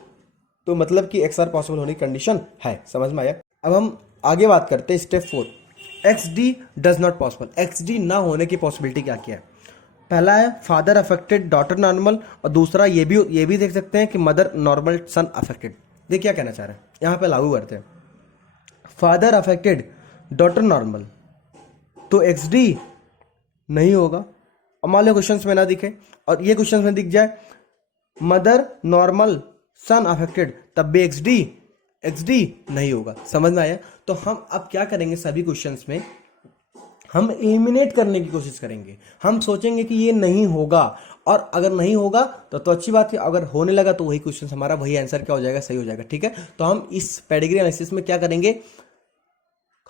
तो मतलब कि एक्सआर पॉसिबल होने की कंडीशन है। समझ में आया? अब हम आगे बात करते हैं step 4, XD does not possible. XD ना होने की पॉसिबिलिटी क्या क्या है? पहला है फादर अफेक्टेड डॉटर नॉर्मल, और दूसरा ये भी देख सकते हैं कि मदर नॉर्मल सन अफेक्टेड। देखिए क्या कहना चाह रहे हैं, यहां पे लागू करते हैं। फादर अफेक्टेड डॉटर नॉर्मल, तो एक्सडी नहीं होगा। अब मान लो क्वेश्चंस में ना दिखे और ये क्वेश्चंस में दिख जाए मदर नॉर्मल सन अफेक्टेड, तब भी एक्सडी नहीं होगा। समझ में आया? तो हम अब क्या करेंगे, सभी क्वेश्चंस में हम एलिमिनेट करने की कोशिश करेंगे। हम सोचेंगे कि ये नहीं होगा, और अगर नहीं होगा तो अच्छी बात है, अगर होने लगा तो वही क्वेश्चन हमारा, वही आंसर क्या हो जाएगा, सही हो जाएगा, ठीक है। तो हम इस पेडिग्री एनालिसिस में क्या करेंगे,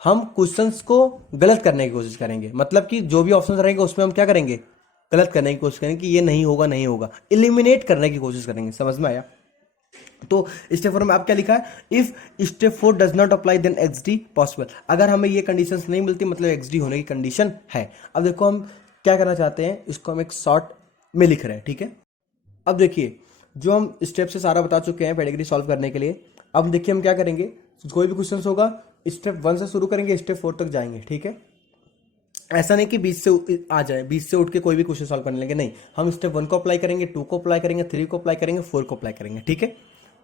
हम क्वेश्चंस को गलत करने की कोशिश करेंगे, मतलब कि जो भी ऑप्शन रहेंगे उसमें हम क्या करेंगे, गलत करने की कोशिश करेंगे कि ये नहीं होगा, नहीं होगा, एलिमिनेट करने की कोशिश करेंगे। समझ में आया? तो स्टेप 4 में आप क्या लिखा है, if step 4 does not apply then XD possible. अगर हमें ये कंडीशंस नहीं मिलती, मतलब एक्सडी होने की कंडीशन है। अब देखो हम क्या करना चाहते हैं, इसको हम एक शॉर्ट में लिख रहे हैं, ठीक है। अब देखिए, जो हम स्टेप से सारा बता चुके हैं पेडिग्री सॉल्व करने के लिए, अब देखिए हम क्या करेंगे, कोई भी क्वेश्चन होगा स्टेप 1 से शुरू करेंगे, स्टेप 4 तक जाएंगे, ठीक है। ऐसा नहीं कि 20 से आ जाए, 20 से उठ के कोई भी क्वेश्चन सॉल्व करने लगे, नहीं, हम स्टेप 1 को अप्लाई करेंगे, 2 को अप्लाई करेंगे, 3 को अप्लाई करेंगे, 4 को अप्लाई करेंगे, ठीक है।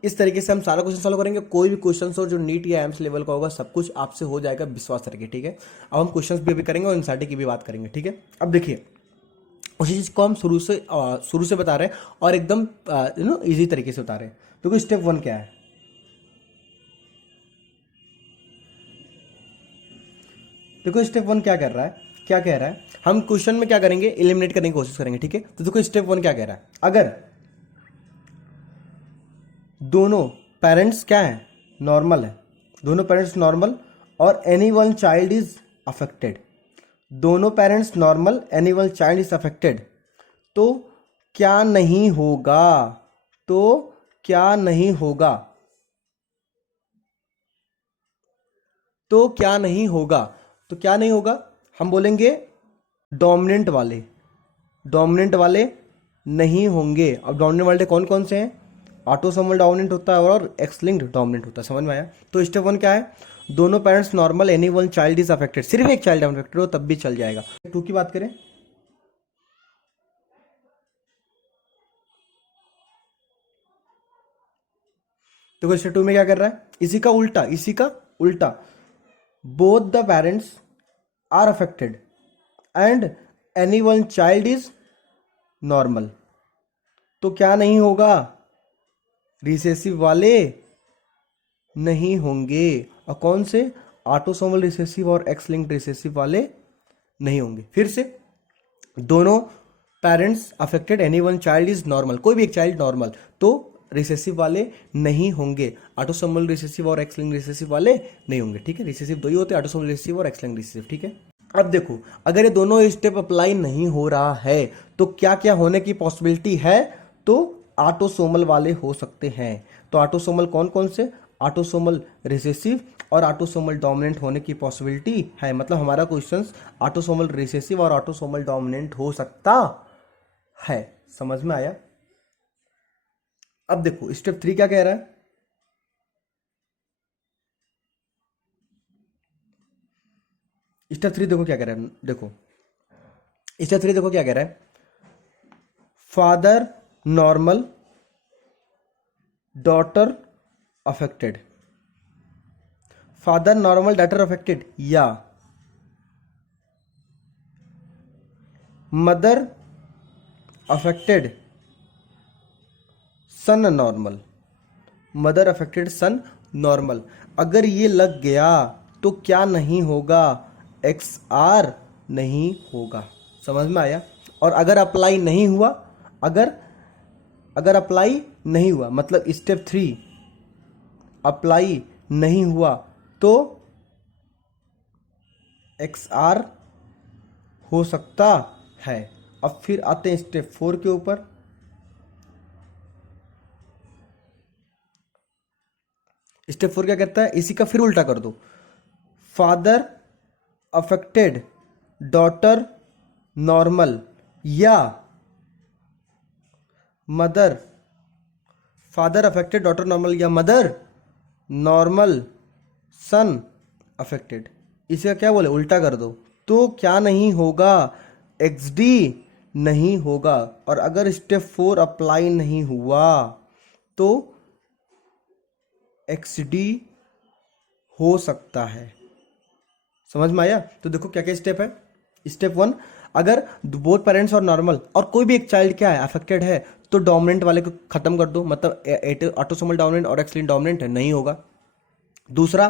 इस तरीके से हम सारा क्वेश्चन सॉल्व करेंगे। कोई भी क्वेश्चन हो जो नीट या एम्स लेवल का होगा, सब कुछ आपसे हो जाएगा, विश्वास रखिए, ठीक है। अब हम क्वेश्चन भी अभी करेंगे और एनसीईआरटी की भी बात करेंगे, ठीक है। अब देखिए, उसी चीज को हम शुरू से बता रहे हैं और एकदम इजी तरीके से बता रहे हैं। देखो स्टेप 1 क्या है, देखो स्टेप 1 क्या कर रहा है, क्या कह रहा है, हम क्वेश्चन में क्या करेंगे, एलिमिनेट करने की कोशिश करेंगे, ठीक है। तो देखो स्टेप 1 क्या कह रहा है, अगर दोनों पेरेंट्स क्या है, नॉर्मल है, दोनों पेरेंट्स नॉर्मल और any one child is affected, दोनों parents normal, any one child is affected, तो क्या नहीं होगा, तो क्या नहीं होगा, तो क्या नहीं होगा, तो क्या नहीं होगा, हम बोलेंगे डोमिनेंट वाले, डोमिनेंट वाले नहीं होंगे। अब डोमिनेंट वाले कौन कौन से हैं, ऑटोसोमल डोमिनेंट होता है और एक्स लिंक्ड डोमिनेंट होता है। समझ में आया? तो स्टेप 1 क्या है, दोनों parents normal, any one child is affected, सिर्फ एक चाइल्ड अफेक्टेड हो तब भी चल जाएगा। 2 की बात करें, तो स्टेप 2 में क्या कर रहा है, इसी का उल्टा, इसी का उल्टा, both the parents are affected and any one child is normal, तो क्या नहीं होगा, रिसेसिव वाले नहीं होंगे। और कौन से, ऑटोसोमल रिसेसिव और एक्स लिंक्ड रिसेसिव वाले नहीं होंगे। फिर से, दोनों parents affected, any one child is normal, कोई भी एक चाइल्ड नॉर्मल, तो रिसेसिव वाले नहीं होंगे, ऑटोसोमल रिसेसिव और एक्स लिंक्ड रिसेसिव वाले नहीं होंगे, ठीक है। रिसेसिव दो ही होते हैं, ऑटोसोमल रिसेसिव और एक्स लिंक्ड रिसेसिव, ठीक है। अब देखो, अगर ये दोनों स्टेप अप्लाई नहीं हो रहा है तो क्या क्या होने की पॉसिबिलिटी है, तो ऑटोसोमल वाले हो सकते हैं। तो ऑटोसोमल कौन कौन से, ऑटोसोमल रिसेसिव और ऑटोसोमल डोमिनेंट होने की पॉसिबिलिटी है। मतलब हमारा क्वेश्चन ऑटोसोमल रिसेसिव और ऑटोसोमल डोमिनेंट हो सकता है। समझ में आया। अब देखो स्टेप 3 क्या कह रहा है। स्टेप 3 देखो क्या कह रहा है, देखो स्टेप 3 देखो क्या कह रहा है। Father normal, daughter affected, father normal daughter affected, या mother affected son normal, mother affected son normal. अगर ये लग गया तो क्या नहीं होगा, एक्स आर नहीं होगा। समझ में आया। और अगर अप्लाई नहीं हुआ, अगर अगर अप्लाई नहीं हुआ मतलब स्टेप 3 अप्लाई नहीं हुआ तो एक्स आर हो सकता है। अब फिर आते हैं स्टेप 4 के ऊपर। स्टेप 4 क्या कहता है, इसी का फिर उल्टा कर दो। फादर अफेक्टेड डॉटर नॉर्मल, या mother, father affected daughter normal या मदर नॉर्मल सन अफेक्टेड। इसे क्या बोले, उल्टा कर दो। तो क्या नहीं होगा, एक्स डी नहीं होगा। और अगर स्टेप 4 अप्लाई नहीं हुआ तो एक्स डी हो सकता है। समझ में आया। तो देखो क्या क्या स्टेप है। स्टेप 1, अगर बोथ पेरेंट्स और नॉर्मल और कोई भी एक चाइल्ड क्या है अफेक्टेड है तो डोमिनेंट वाले को खत्म कर दो, मतलब ऑटोसोमल डोमिनेंट और एक्स लिंक्ड डोमिनेंट नहीं होगा। दूसरा,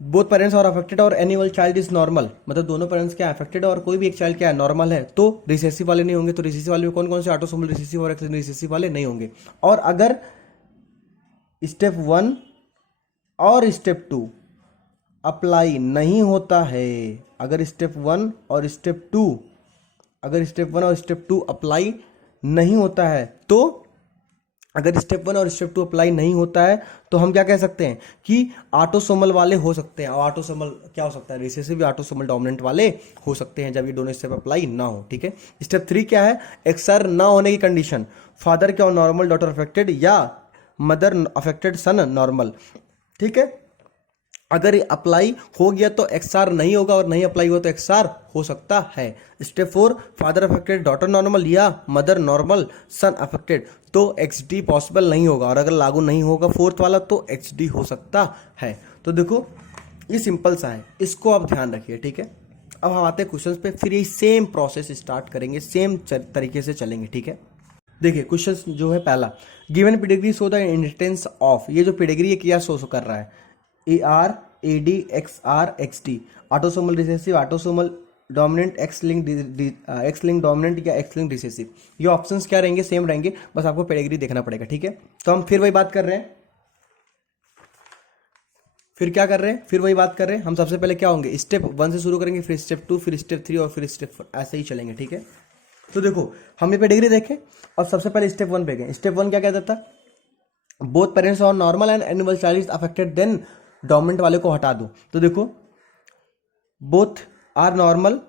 बोथ पेरेंट्स और अफेक्टेड और any one child is normal, मतलब दोनों पेरेंट्स क्या अफेक्टेड और कोई भी एक चाइल्ड क्या है नॉर्मल है, तो रिसेसिव वाले नहीं होंगे। तो रिसेसिव वाले में कौन कौन से, ऑटोसोमल रिसेसिव और एक्स लिंक्ड रिसेसिव वाले नहीं होंगे। और अगर स्टेप 1 और स्टेप 2 अप्लाई नहीं होता है, अगर स्टेप 1 और स्टेप 2 अगर स्टेप 1 और स्टेप 2 अप्लाई नहीं होता है, तो अगर स्टेप 1 और स्टेप 2 अप्लाई नहीं होता है तो हम क्या कह सकते हैं कि ऑटोसोमल वाले हो सकते हैं। और ऑटोसोमल क्या हो सकता है, रिसेसिव या ऑटोसोमल डोमिनेंट वाले हो सकते हैं जब ये दोनों स्टेप अप्लाई ना हो, ठीक है। स्टेप 3 क्या है, एक्सआर ना होने की कंडीशन, फादर क्या नॉर्मल डॉटर अफेक्टेड या मदर अफेक्टेड सन नॉर्मल, ठीक है। अगर अप्लाई हो गया तो एक्सआर नहीं होगा और नहीं अप्लाई हुआ तो एक्सआर हो सकता है। Step 4, father affected daughter normal या मदर नॉर्मल सन अफेक्टेड, तो एक्सडी पॉसिबल नहीं होगा। और अगर लागू नहीं होगा फोर्थ वाला तो एक्सडी हो सकता है। तो देखो ये सिंपल सा है, इसको आप ध्यान रखिए, ठीक है। अब हम आते हैं क्वेश्चंस पे, फिर ये सेम प्रोसेस स्टार्ट करेंगे, सेम तरीके से चलेंगे, ठीक है। देखिए क्वेश्चन जो है पहला, given pedigree show the inheritance of, ये जो पेडिग्री है क्या शो कर रहा है, A R A D X R X T, autosomal recessive, autosomal dominant, X link dominant या एक्स लिंक रिसेसिव। ये ऑप्शंस क्या रहेंगे, सेम रहेंगे, बस आपको पेडिग्री देखना पड़ेगा, ठीक है। तो हम फिर वही बात कर रहे हैं, फिर वही बात कर रहे हैं। हम सबसे पहले क्या होंगे, स्टेप 1 से शुरू करेंगे, फिर स्टेप 2, फिर स्टेप 3 और फिर स्टेप 4, ऐसे ही चलेंगे, ठीक है। तो देखो हमने पेडिग्री देखे और सबसे पहले स्टेप 1 पे गए। स्टेप 1 क्या कहता था, both parents are normal and any one child is affected, then dominant वाले को हटा दो। तो देखो both are normal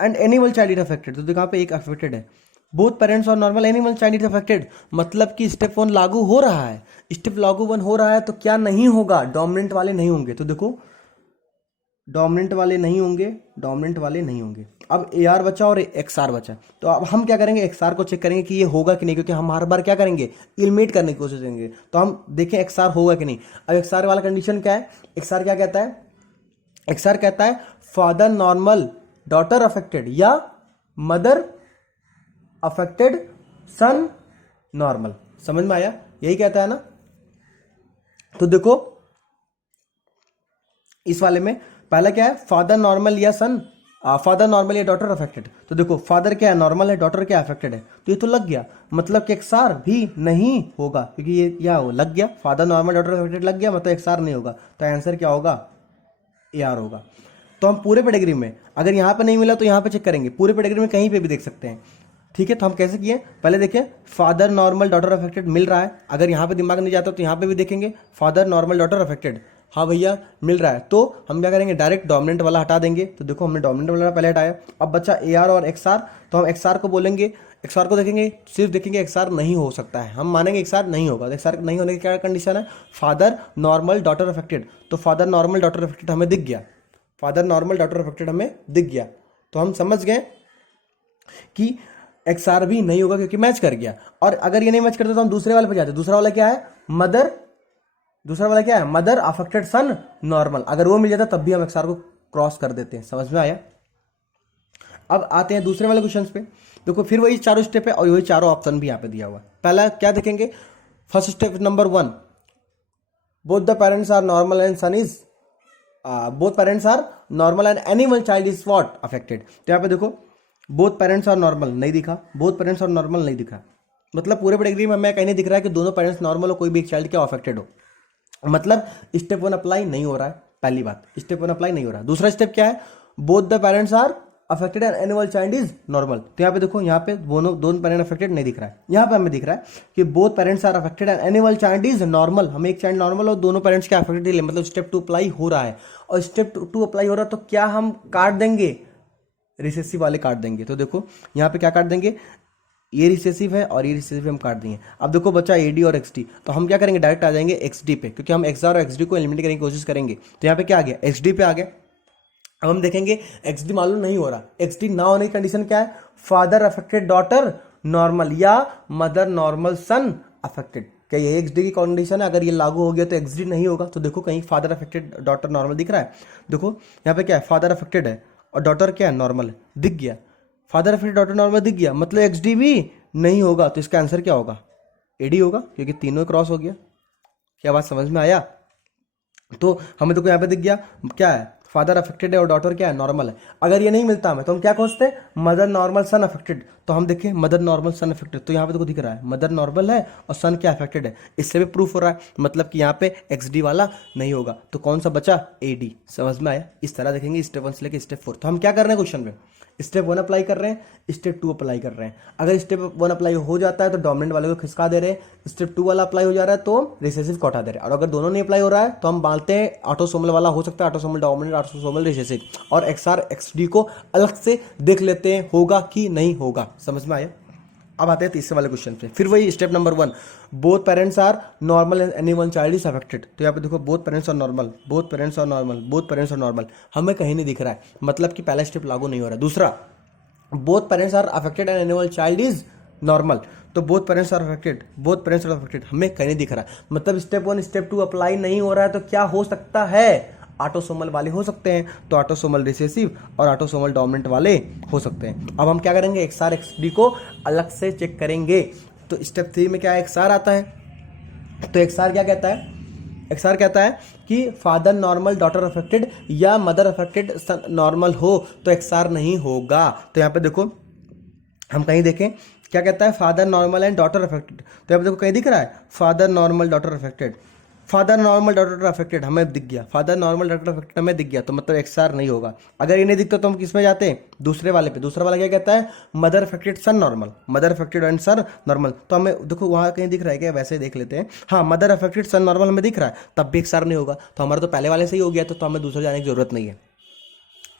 and any one child is affected, तो देखो यहाँ पे एक अफेक्टेड है। Both parents are normal animal child is affected, मतलब कि स्टेप 1 लागू हो रहा है। स्टेप लागू 1 हो रहा है तो क्या नहीं होगा, डोमिनेंट वाले नहीं होंगे। तो देखो डोमिनेंट वाले नहीं होंगे। अब ए आर बचा और एक्स आर बचा, तो अब हम क्या करेंगे, एक्स आर को चेक करेंगे कि ये होगा कि नहीं, क्योंकि हम हर बार क्या करेंगे, इलिमिनेट करने की कोशिश करेंगे। तो हम देखें एक्स आर होगा कि नहीं। अब एक्स आर वाला कंडीशन क्या है, एक्स आर क्या कहता है, एक्स आर कहता है फादर नॉर्मल डॉटर अफेक्टेड या मदर अफेक्टेड सन नॉर्मल। समझ में आया, यही कहता है ना। तो देखो इस वाले में पहला क्या है, फादर नॉर्मल या सन फादर नॉर्मल या डॉटर अफेक्टेड, तो देखो फादर क्या है नॉर्मल है, डॉटर क्या अफेक्टेड है, तो ये तो लग गया, मतलब कि एक्सआर भी नहीं होगा, क्योंकि ये क्या हो लग गया, फादर नॉर्मल डॉटर अफेक्टेड लग गया, मतलब एक्सआर नहीं होगा, तो आंसर क्या होगा AR होगा। तो हम पूरे पेडिग्री में अगर यहाँ पे नहीं मिला तो यहाँ पे चेक करेंगे, पूरे पेडिग्री में कहीं पे भी देख सकते हैं, ठीक है। तो हम कैसे किए, पहले देखिए फादर नॉर्मल डॉटर अफेक्टेड मिल रहा है, अगर यहाँ पे दिमाग नहीं जाता तो यहाँ पे भी देखेंगे फादर नॉर्मल डॉटर अफेक्टेड, हाँ भैया मिल रहा है, तो हम क्या करेंगे डायरेक्ट डोमिनेंट वाला हटा देंगे। तो देखो हमने डोमिनेंट वाला पहले हटाया, अब बच्चा AR और XR, तो हम XR को बोलेंगे, XR को देखेंगे, सिर्फ देखेंगे XR नहीं हो सकता है, हम मानेंगे XR नहीं होगा। तो XR नहीं होने की क्या कंडीशन है, फादर नॉर्मल डॉटर अफेक्टेड, तो फादर नॉर्मल डॉटर अफेक्टेड हमें दिख गया, फादर नॉर्मल डॉटर अफेक्टेड हमें दिख गया, तो हम समझ गए कि XR भी नहीं होगा क्योंकि मैच कर गया। और अगर ये नहीं मैच करता तो हम दूसरे वाले पे जाते, दूसरा वाला क्या है मदर, दूसरा वाला क्या है मदर अफेक्टेड सन नॉर्मल, अगर वो मिल जाता तब भी हम XR को क्रॉस कर देते हैं, समझ में आया। अब आते हैं दूसरे वाले क्वेश्चन पे, देखो फिर वही चारों स्टेप है और वही चारों ऑप्शन भी यहाँ पे दिया हुआ है। पहला क्या देखेंगे, first step number 1, both the parents are normal and son is both parents are normal and any one child is what affected. तो यहाँ पे देखो बोथ पेरेंट्स आर नॉर्मल नहीं दिखा, बोथ पेरेंट्स आर नॉर्मल नहीं दिखा, मतलब पूरे पेडिग्री में हमें कहीं नहीं दिख रहा है कि दोनों पेरेंट्स नॉर्मल हो, कोई भी एक चाइल्ड क्या अफेक्टेड हो, मतलब स्टेप 1 अप्लाई नहीं हो रहा है, पहली बात स्टेप 1 अप्लाई नहीं हो रहा है। दूसरा स्टेप क्या है, both the parents are affected and any one child is normal, तो यहाँ पे देखो यहाँ पे दोनों पेरेंट अफेक्टेड नहीं दिख रहा है, यहाँ पे हमें दिख रहा है कि both parents are affected and any one child is normal, हमें एक चाइल्ड नॉर्मल और दोनों पेरेंट्स क्या अफेक्टेड है, मतलब स्टेप 2 अप्लाई हो रहा है। और स्टेप 2 अप्लाई हो रहा है तो क्या हम काट देंगे, रिसेसिव वाले काट देंगे। तो देखो यहाँ पे क्या काट देंगे, ये रिसेसिव है और ये रिसेसिव हम काट देंगे। अब देखो बच्चा AD और XD, तो हम क्या करेंगे डायरेक्ट आ जाएंगे XD पे, क्योंकि हम XR और XD को एलिमिनेट करने की कोशिश करेंगे। तो यहाँ पे क्या आ गया, XD पे आ गया। अब हम देखेंगे XD मालूम नहीं हो रहा, XD ना होने की कंडीशन क्या है, फादर अफेक्टेड डॉटर नॉर्मल या मदर नॉर्मल सन अफेक्टेड, क्या ये XD की कंडीशन है, अगर ये लागू हो गया तो XD नहीं होगा। तो देखो कहीं फादर अफेक्टेड डॉटर नॉर्मल दिख रहा है, देखो यहाँ पे क्या है फादर अफेक्टेड है और डॉटर क्या है नॉर्मल है, दिख गया, फादर अफेक्टेड डॉटर नॉर्मल दिख गया, मतलब XD भी नहीं होगा, तो इसका आंसर क्या होगा AD होगा, क्योंकि तीनों क्रॉस हो गया। क्या बात समझ में आया। तो हमें तो यहाँ पे दिख गया क्या है फादर अफेक्टेड है और डॉटर क्या है नॉर्मल है। अगर ये नहीं मिलता हमें तो हम क्या खोजते हैं मदर नॉर्मल सन अफेक्टेड, तो हम देखें मदर नॉर्मल सन अफेक्टेड, तो यहाँ पे देखो दिख रहा है मदर नॉर्मल है और सन क्या अफेक्टेड है, इससे भी प्रूफ हो रहा है मतलब कि यहाँ पे XD वाला नहीं होगा। तो कौन सा बचा AD, समझ में आया। इस तरह देखेंगे स्टेप 1 से लेकर स्टेप 4। तो हम क्या कर रहे हैं क्वेश्चन में, स्टेप 1 अप्लाई कर रहे हैं, स्टेप 2 अप्लाई कर रहे हैं। अगर स्टेप 1 अप्लाई हो जाता है तो डोमिनेंट वाले को खिसका दे रहे हैं, स्टेप 2 वाला अप्लाई हो जा रहा है तो रिसेसिव को हटा दे रहे हैं। और अगर दोनों नहीं अप्लाई हो रहा है तो हम मानते हैं ऑटोसोमल वाला हो सकता है, ऑटोसोमल डोमिनेंट ऑटोसोमल रिसेसिव, और XR XD को अलग से देख लेते हैं होगा कि नहीं होगा, समझ में आया। अब आते हैं तीसरे वाले क्वेश्चन पे, फिर वही step number 1, both parents are normal and anyone child is affected. तो यहाँ पे देखो both parents are normal, both parents are normal, both parents are normal, हमें कहीं नहीं दिख रहा है, मतलब कि पहला स्टेप लागू नहीं हो रहा है। दूसरा both parents are affected and any one child is normal, तो both parents are affected, both parents are affected, हमें कहीं नहीं दिख रहा है, मतलब स्टेप 1 स्टेप 2 अप्लाई नहीं हो रहा है। तो क्या हो सकता है, ऑटोसोमल वाले हो सकते हैं, तो ऑटोसोमल रिसेसिव और ऑटोसोमल डोमिनेंट वाले हो सकते हैं। अब हम क्या करेंगे XR XD को अलग से चेक करेंगे। तो स्टेप 3 में क्या है XR आता है, तो XR क्या कहता है, XR कहता है कि फादर नॉर्मल डॉटर अफेक्टेड या मदर अफेक्टेड नॉर्मल हो, तो XR नहीं होगा। तो यहाँ पे देखो हम कहीं देखें क्या कहता है father normal and daughter affected, तो यहाँ पे देखो कहीं दिख रहा है father normal daughter affected, father normal daughter affected हमें दिख गया, फादर नॉर्मल डॉटर अफेक्टेड हमें दिख गया, तो मतलब XR नहीं होगा। अगर ये नहीं दिखता तो हम किस में जाते हैं, दूसरे वाले पे। दूसरा वाला क्या कहता है mother affected son normal, mother affected and son normal, तो हमें देखो वहां कहीं दिख रहा है क्या, वैसे ही देख लेते हैं। हाँ मदर अफेक्टेड सन नॉर्मल हमें दिख रहा है, तब भी XR नहीं होगा, तो हमारा तो पहले वाले से ही हो गया, तो हमें दूसरे जाने की जरूरत नहीं है।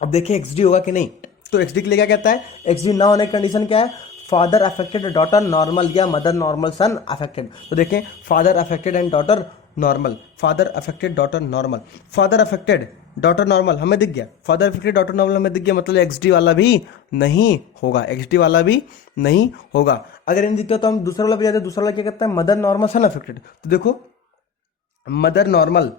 अब देखिए XD होगा कि नहीं, तो XD के लिए क्या कहता है, XD ना होने की कंडीशन क्या है, फादर अफेक्टेड डॉटर नॉर्मल या मदर नॉर्मल सन अफेक्टेड। तो देखें father affected and daughter normal, father affected daughter normal, father affected daughter normal हमें दिख गया, फादर अफेक्टेड डॉटर नॉर्मल हमें दिख गया, मतलब XD वाला भी नहीं होगा, XD वाला भी नहीं होगा। अगर इन दिखता तो हम दूसरा वाला भी जाते हैं। दूसरा वाला क्या कहता है मदर नॉर्मल सन अफेक्टेड, तो देखो मदर नॉर्मल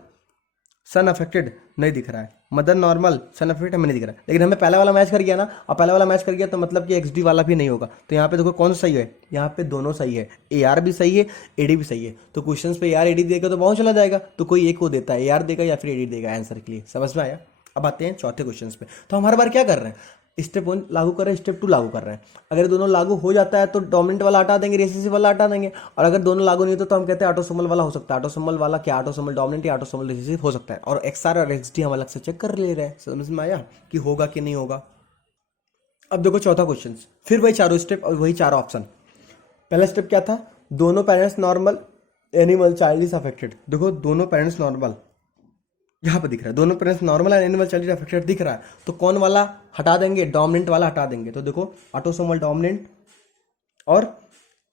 सन अफेक्टेड नहीं दिख रहा है, मदर नॉर्मल सन अफेक्टेड हमें नहीं दिख रहा है, लेकिन हमें पहला वाला मैच कर गया ना, और पहला वाला मैच कर गया तो मतलब कि XD वाला भी नहीं होगा। तो यहाँ पे देखो कौन सा सही है, यहाँ पे दोनों सही है, AR भी सही है AD भी सही है। तो क्वेश्चंस पे AR AD देगा तो बहुत चला जाएगा, तो कोई एक को देता है, AR देगा या फिर AD देगा आंसर के लिए, समझ में आया। अब आते हैं चौथे क्वेश्चन पे। तो हम हर बार क्या कर रहे हैं, स्टेप 1 लागू कर रहे हैं, स्टेप 2 लागू कर रहे हैं। अगर दोनों लागू हो जाता है तो डोमिनेंट वाला हटा देंगे, रिसेसिव वाला हटा देंगे, और अगर दोनों लागू नहीं होते तो हम कहते हैं ऑटोसोमल वाला हो सकता है। ऑटोसोमल वाला क्या, ऑटोसोमल डोमिनेंट या ऑटोसोमल रिसेसिव हो सकता है, और एक्सआर और एक्सडी हम अलग से चेक कर ले रहे हैं। समझ में आया कि होगा कि नहीं होगा। अब देखो चौथा क्वेश्चन, फिर वही चारों स्टेप और वही चारों ऑप्शन। पहला स्टेप क्या था, दोनों parents normal, animal child is affected. देखो दोनों पेरेंट्स नॉर्मल, यहाँ पे दिख रहा है दोनों parents normal and any one child affected दिख रहा है, तो कौन वाला हटा देंगे, डोमिनेंट वाला हटा देंगे। तो देखो ऑटोसोमल डोमिनेंट और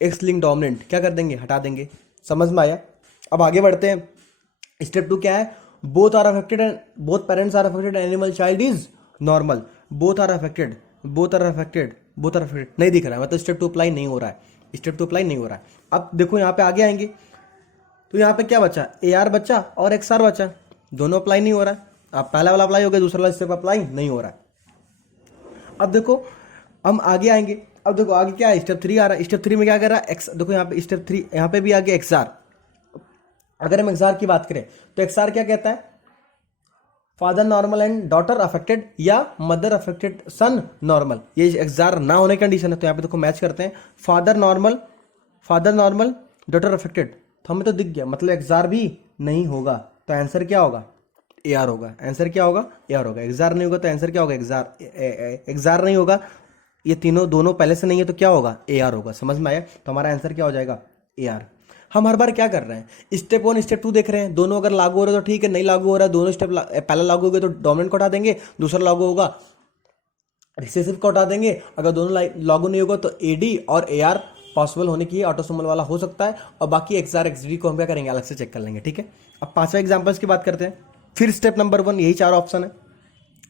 एक्स लिंक डोमिनेंट क्या कर देंगे, हटा देंगे। समझ में आया। अब आगे बढ़ते हैं। स्टेप 2 क्या है, both are affected and both parents are affected, animal child is normal. Both are affected, both are affected, both are affected नहीं दिख रहा है, मतलब स्टेप 2 अप्लाई नहीं हो रहा है, स्टेप 2 अप्लाई नहीं हो रहा है। अब देखो यहाँ पे आगे आएंगे तो यहाँ पे क्या बचा, ए आर बचा और एक्स आर बचा, दोनों अप्लाई नहीं हो रहा है। अब पहला वाला अप्लाई हो गया, दूसरा वाला स्टेप अप्लाई नहीं हो रहा है। अब देखो हम आगे आएंगे, अब देखो आगे क्या है, स्टेप 3 आ रहा है। स्टेप 3 में क्या कर रहा है, एक्स, देखो यहाँ पे स्टेप 3 यहाँ पे भी आ गया एक्स आर। अगर हम एक्स आर की बात करें तो एक्स आर क्या कहता है, father normal and daughter affected या मदर अफेक्टेड सन नॉर्मल। ये एक्स आर ना होने की कंडीशन है, तो यहाँ पे देखो मैच करते हैं, फादर नॉर्मल डॉटर अफेक्टेड, तो हमें तो दिख गया, मतलब एक्स आर भी नहीं होगा, तो आंसर क्या होगा, ए आर होगा। आंसर क्या होगा, ए आर होगा। एक्सआर नहीं होगा तो आंसर क्या होगा, एक्सआर नहीं होगा, ये तीनों दोनों पहले से नहीं है तो क्या होगा, ए आर होगा। समझ में आया। तो हमारा आंसर क्या हो जाएगा, ए आर। हम हर बार क्या कर रहे हैं, स्टेप 1 स्टेप 2 देख रहे हैं, दोनों अगर लागू हो रहे हैं तो ठीक है, नहीं लागू हो रहा है, दोनों स्टेप पहला लागू हो गया तो डोमिनेंट को हटा देंगे, दूसरा लागू होगा रिसेसिव को हटा देंगे। अगर दोनों लागू नहीं होगा तो ए डी और ए आर पॉसिबल होने की, ऑटोसोमल वाला हो सकता है, और बाकी एक्सआर एक्सडी को हम क्या करेंगे, अलग से चेक कर लेंगे। ठीक है। अब पांचवा एग्जांपल्स की बात करते हैं। फिर स्टेप नंबर 1 यही चार ऑप्शन है,